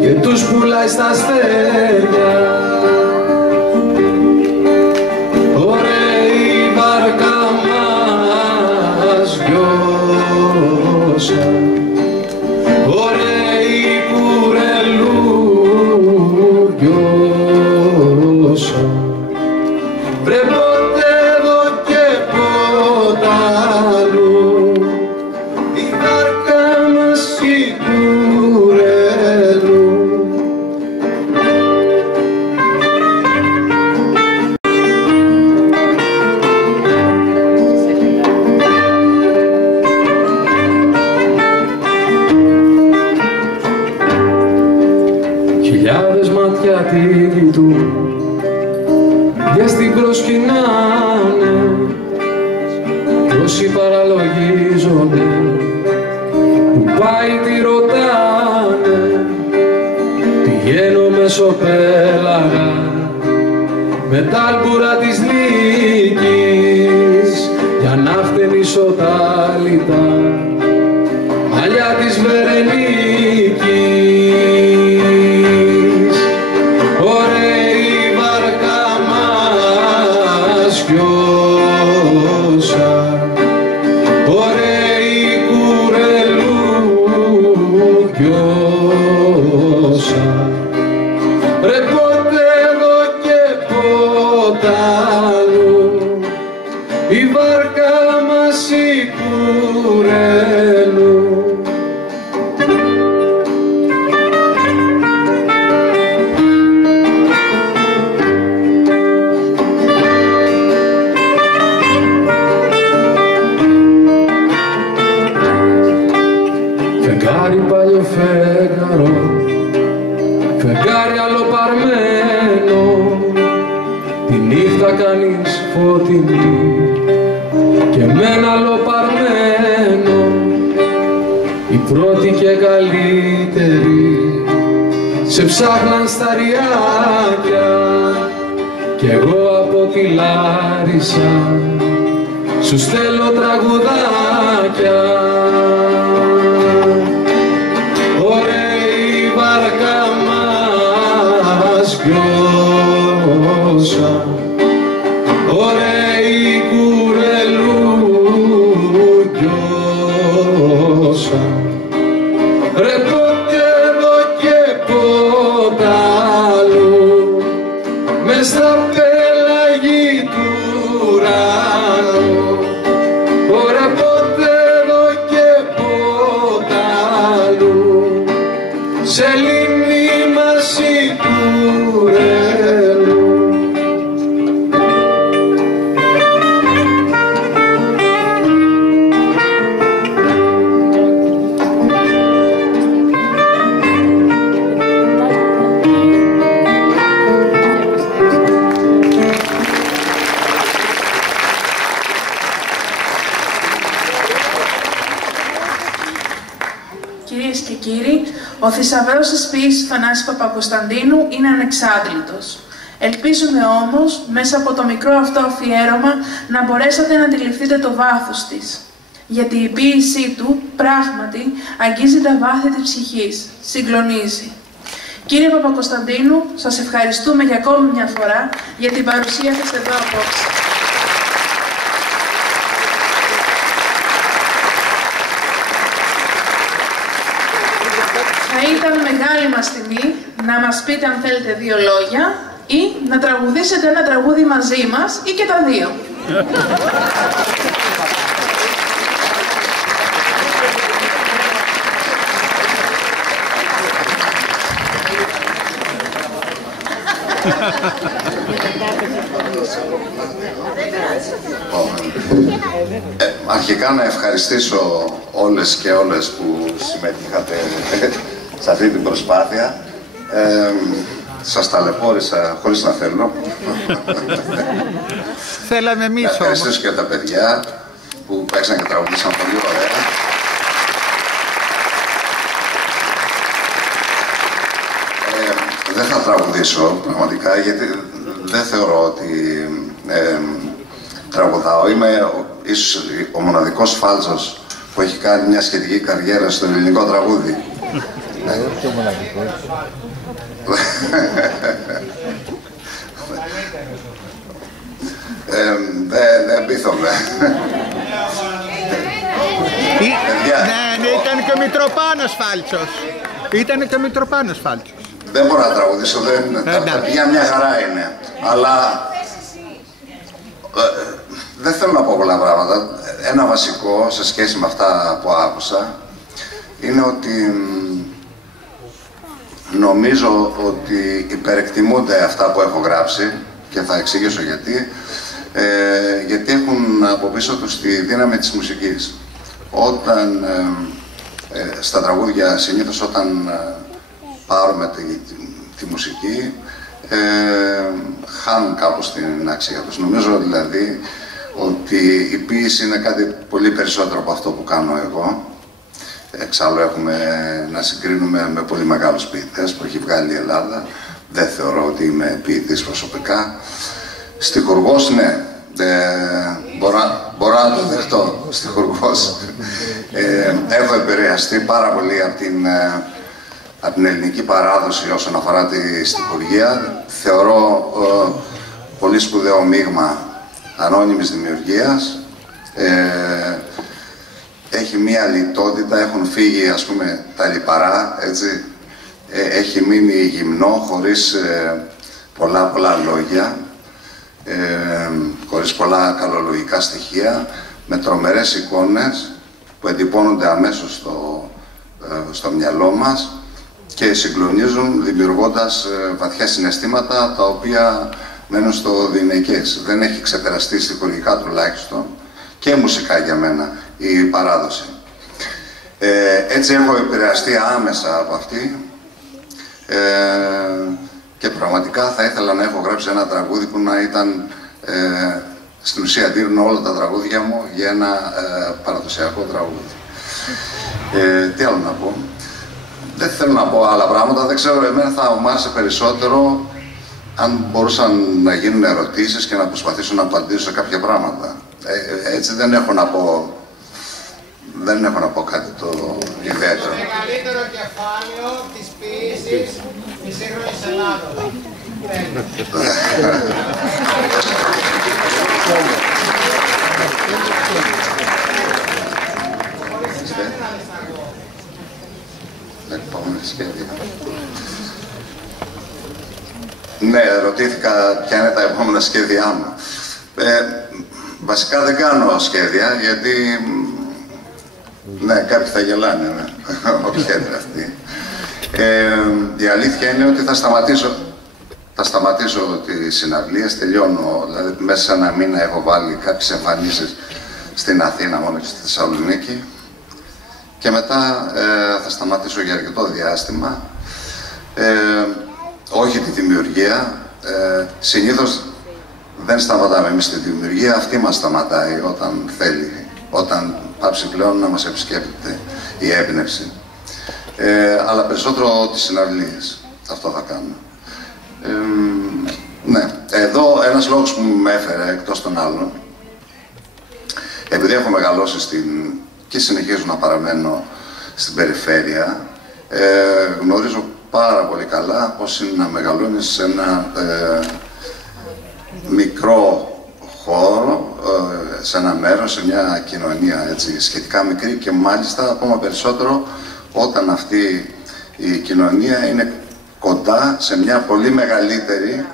και τους πουλάει στα αστέρια. Ωραίοι κουρελούγιωσα, βρε ποτέ εδώ και πότε αλλού η βάρκα μας η κουρελού. Χιλιάδες μάτια τη κοιτούν και στην προσκυνάνε κι όσοι παραλογίζονται που πάει τη ρωτάνε. Πηγαίνω μεσοπέλαγα με τ' άλμπουρα της νίκης για να χτενίσω τα λιτά μαλλιά της Βερενίκης. Η βάρκα μας η κουρέλου. Φεγγάρι παλιό φεγγαρό, φεγγάρι αλλοπαρμένο, τη νύχτα κάνεις φωτεινή και με ένα αλλοπαρμένο, η πρώτη και καλύτερη σε ψάχναν στα ριάκια κι εγώ από τη Λάρισα σου στέλνω τραγουδάκια. Ωραία η βάρκα μας γιώσα, ωραία η κουρελούγιωσα, ρε πότε εδώ και πότε αλλού μες στα πέλαγη του ουρανού. Ρε πότε εδώ και πότε αλλού σε λίμνη μας η κουρέλου. Κυρίες και κύριοι, ο θησαυρός της ποίησης Θανάση Παπακοσταντίνου είναι ανεξάντλητος. Ελπίζουμε όμως, μέσα από το μικρό αυτό αφιέρωμα, να μπορέσατε να αντιληφθείτε το βάθος της. γιατί η ποίησή του πράγματι αγγίζει τα βάθη της ψυχής, συγκλονίζει. Κύριε Παπακοσταντίνου, σας ευχαριστούμε για ακόμη μια φορά για την παρουσία σας εδώ απόψε. Θα ήταν μεγάλη μας τιμή να μας πείτε αν θέλετε 2 λόγια ή να τραγουδήσετε ένα τραγούδι μαζί μας ή και τα 2. Αρχικά να ευχαριστήσω όλες και όλες που συμμετείχατε σε αυτή την προσπάθεια. Σας ταλαιπώρησα χωρίς να θέλω. Θέλαμε εμείς όμως. Ευχαριστήσω και τα παιδιά που παίξαν και τραγουδίσαν πολύ ωραία. Δεν θα τραγουδήσω πραγματικά, γιατί δεν θεωρώ ότι τραγουδάω. Είμαι ίσως ο μοναδικός φάλτσος που έχει κάνει μια σχετική καριέρα στο ελληνικό τραγούδι. Και ο μοναδικός. Δεν πείθομαι. Ναι, ήταν και ο Μητροπάνος φάλτσος. Ήταν και ο Μητροπάνος φάλτσος. Δεν μπορώ να τραγουδήσω, τα παιδιά μια χαρά είναι. Αλλά δεν θέλω να πω πολλά πράγματα. Ένα βασικό σε σχέση με αυτά που άκουσα είναι ότι νομίζω ότι υπερεκτιμούνται αυτά που έχω γράψει και θα εξηγήσω γιατί. Γιατί έχουν από πίσω τους τη δύναμη της μουσικής. Όταν στα τραγούδια, συνήθως όταν πάρουμε τη μουσική, χάνουν κάπως την αξία τους. Νομίζω δηλαδή ότι η ποίηση είναι κάτι πολύ περισσότερο από αυτό που κάνω εγώ. Εξάλλου έχουμε να συγκρίνουμε με πολύ μεγάλους ποιητές που έχει βγάλει η Ελλάδα. Δεν θεωρώ ότι είμαι ποιητής προσωπικά. Στιχουργός, ναι. Μπορώ να το δεχτώ, στιχουργός. Έχω επηρεαστεί πάρα πολύ από την ελληνική παράδοση όσον αφορά τη στιχουργία. Θεωρώ πολύ σπουδαίο μείγμα ανώνυμης δημιουργίας. Έχει μία λιτότητα, έχουν φύγει ας πούμε τα λιπαρά, έτσι. Έχει μείνει γυμνό, χωρίς πολλά λόγια, χωρίς πολλά καλολογικά στοιχεία, με τρομερές εικόνες που εντυπώνονται αμέσως στο μυαλό μας και συγκλονίζουν, δημιουργώντας βαθιά συναισθήματα τα οποία μένουν στο διηνεκές. Δεν έχει ξεπεραστεί στιχουργικά τουλάχιστον και μουσικά για μένα η παράδοση. Έτσι έχω επηρεαστεί άμεσα από αυτή και πραγματικά θα ήθελα να έχω γράψει ένα τραγούδι που να ήταν στην ουσία δίνουν όλα τα τραγούδια μου για ένα παραδοσιακό τραγούδι. Τι άλλο να πω. Δεν θέλω να πω άλλα πράγματα, δεν ξέρω, εμένα θα μου άρεσε περισσότερο αν μπορούσαν να γίνουν ερωτήσεις και να προσπαθήσω να απαντήσω σε κάποια πράγματα. Έτσι δεν έχω να πω κάτι το ιδιαίτερο. Το μεγαλύτερο κεφάλαιο της ποίησης της σύγχρονης Ελλάδος. Ναι, ρωτήθηκα ποια είναι τα επόμενα σχέδιά μου. Βασικά δεν κάνω σχέδια, γιατί ναι, κάποιοι θα γελάνε, ναι. Όποιοι είναι αυτοί. Η αλήθεια είναι ότι θα σταματήσω τις συναυλίες, τελειώνω, δηλαδή μέσα σε ένα μήνα έχω βάλει κάποιες εμφανίσεις στην Αθήνα μόνο και στη Θεσσαλονίκη και μετά θα σταματήσω για αρκετό διάστημα. Όχι τη δημιουργία, συνήθως δεν σταματάμε εμείς τη δημιουργία, αυτή μας σταματάει όταν θέλει, όταν πάψει πλέον να μας επισκέπτεται η έμπνευση. Αλλά περισσότερο τις συναυλίες, αυτό θα κάνω. Ναι, εδώ ένας λόγος που με έφερε εκτός των άλλων επειδή έχω μεγαλώσει και συνεχίζω να παραμένω στην περιφέρεια, γνωρίζω πάρα πολύ καλά πώς είναι να μεγαλώνεις σε ένα μικρό χώρο, σε ένα μέρος, σε μια κοινωνία έτσι, σχετικά μικρή και μάλιστα ακόμα περισσότερο όταν αυτή η κοινωνία είναι κοντά σε μια πολύ μεγαλύτερη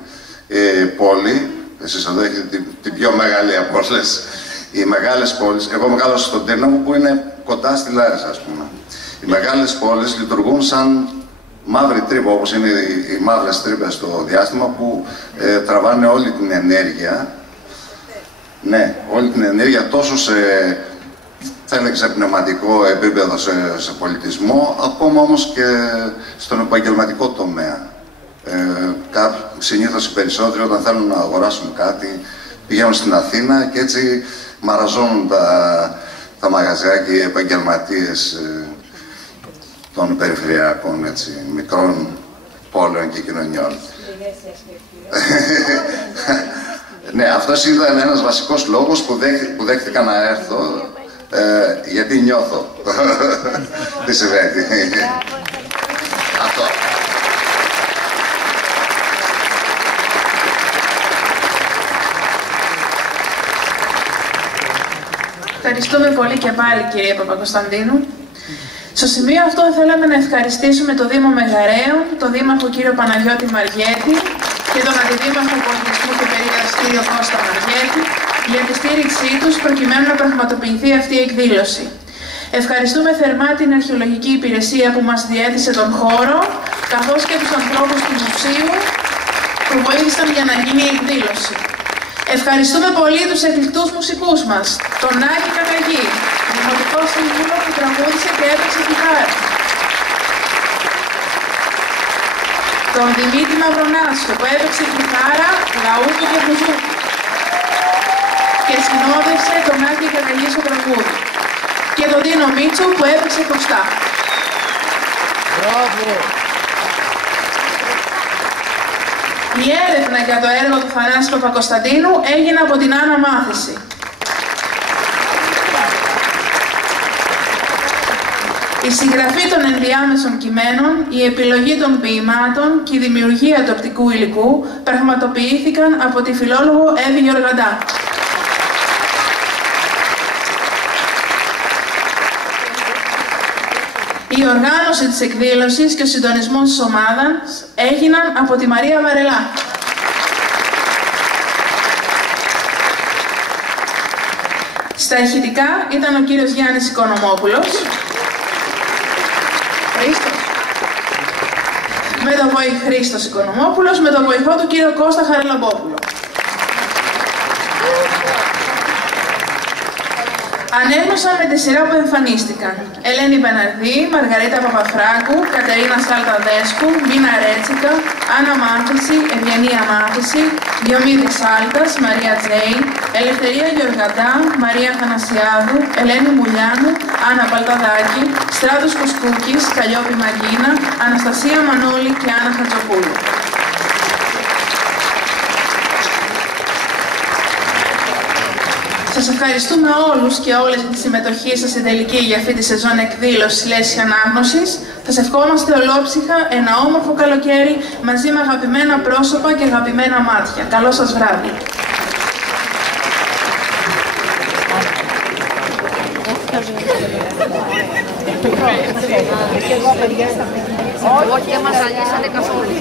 πόλη. Εσείς εδώ έχετε την πιο μεγάλη από όλες οι μεγάλες πόλεις. Εγώ μεγάλωσα στον Τύρναβο που είναι κοντά στη Λάρισα, ας πούμε. Οι μεγάλες πόλεις λειτουργούν σαν μαύρη τρύπα, όπως είναι οι μαύρες τρύπες στο διάστημα, που τραβάνε όλη την ενέργεια. Ναι, όλη την ενέργεια τόσο σε πνευματικό επίπεδο, σε πολιτισμό, ακόμα όμως και στον επαγγελματικό τομέα. Συνήθως οι περισσότεροι όταν θέλουν να αγοράσουν κάτι πηγαίνουν στην Αθήνα και έτσι μαραζώνουν τα μαγαζιά και οι επαγγελματίες των περιφερειακών μικρών πόλεων και κοινωνιών. Ναι, αυτός ήταν ένας βασικός λόγος που δέχτηκα να έρθω, γιατί νιώθω τι συμβαίνει. Αυτό. Ευχαριστούμε πολύ και πάλι, κυρία Παπακοσταντίνου. Στο σημείο αυτό θέλαμε να ευχαριστήσουμε το Δήμο Μεγαρέων, τον Δήμαρχο κύριο Παναγιώτη Μαργέτη και τον Αντιδήμαρχο Πολιτισμού και Περίδρασης κύριο Κώστα Μαργέτη για τη στήριξή τους προκειμένου να πραγματοποιηθεί αυτή η εκδήλωση. Ευχαριστούμε θερμά την Αρχαιολογική Υπηρεσία που μας διέθεσε τον χώρο, καθώς και τους ανθρώπους του Μουσείου που βοήθησαν για να γίνει η εκδήλωση. Ευχαριστούμε πολύ τους εκπληκτούς μουσικούς μας, τον Άκη Κακαγή, δημοτικό σύμβουλο που τραγούδισε και έπαιξε κιθάρα, τον Δημήτρη Μαυρονάσιο που έπαιξε κιθάρα, λαούτο και μπουζούκι και συνόδευσε τον Άκη Κακαγή στο τραγούδι, και τον Δίνο Μίτσο που έπαιξε κοστά. Μπράβο! Η έρευνα για το έργο του Θανάση Παπακοσταντίνου έγινε από την Άννα Μάθηση. Η συγγραφή των ενδιάμεσων κειμένων, η επιλογή των ποιημάτων και η δημιουργία του οπτικού υλικού πραγματοποιήθηκαν από τη φιλόλογο Εύη Γεωργαντά. Η οργάνωση της εκδήλωσης και ο συντονισμός της ομάδας έγιναν από τη Μαρία Βαρελά. Στα ηχητικά ήταν ο κύριος Γιάννης Οικονομόπουλος. Με τον Χρήστος Οικονομόπουλος, με τον βοηθό του κύριο Κώστα Χαραλαμπόπουλο. Ανέγνωσαν με τη σειρά που εμφανίστηκαν Ελένη Μπεναρδή, Μαργαρίτα Παπαφράγκου, Κατερίνα Σάλτα-Δέσκου, Μίνα Ρέτσικα, Άννα Μάθηση, Ευγενία Μάθηση, Διομήδη Σάλτας, Μαρία Τζέι, Ελευθερία Γεωργαντά, Μαρία Θανασιάδου, Ελένη Μπουλιάνου, Άννα Παλταδάκη, Στράτος Κοσκούκης, Καλλιόπη Μαγκίνα, Αναστασία Μανούλη και Άννα Χατζοπούλου. Σας ευχαριστούμε όλους και όλες για τη συμμετοχή σας στην τελική για αυτή τη σεζόν εκδήλωση Λέσχη Ανάγνωσης. Σας ευχόμαστε ολόψυχα ένα όμορφο καλοκαίρι μαζί με αγαπημένα πρόσωπα και αγαπημένα μάτια. Καλό σας βράδυ. Όχι, μας αλύσατε καθόλου.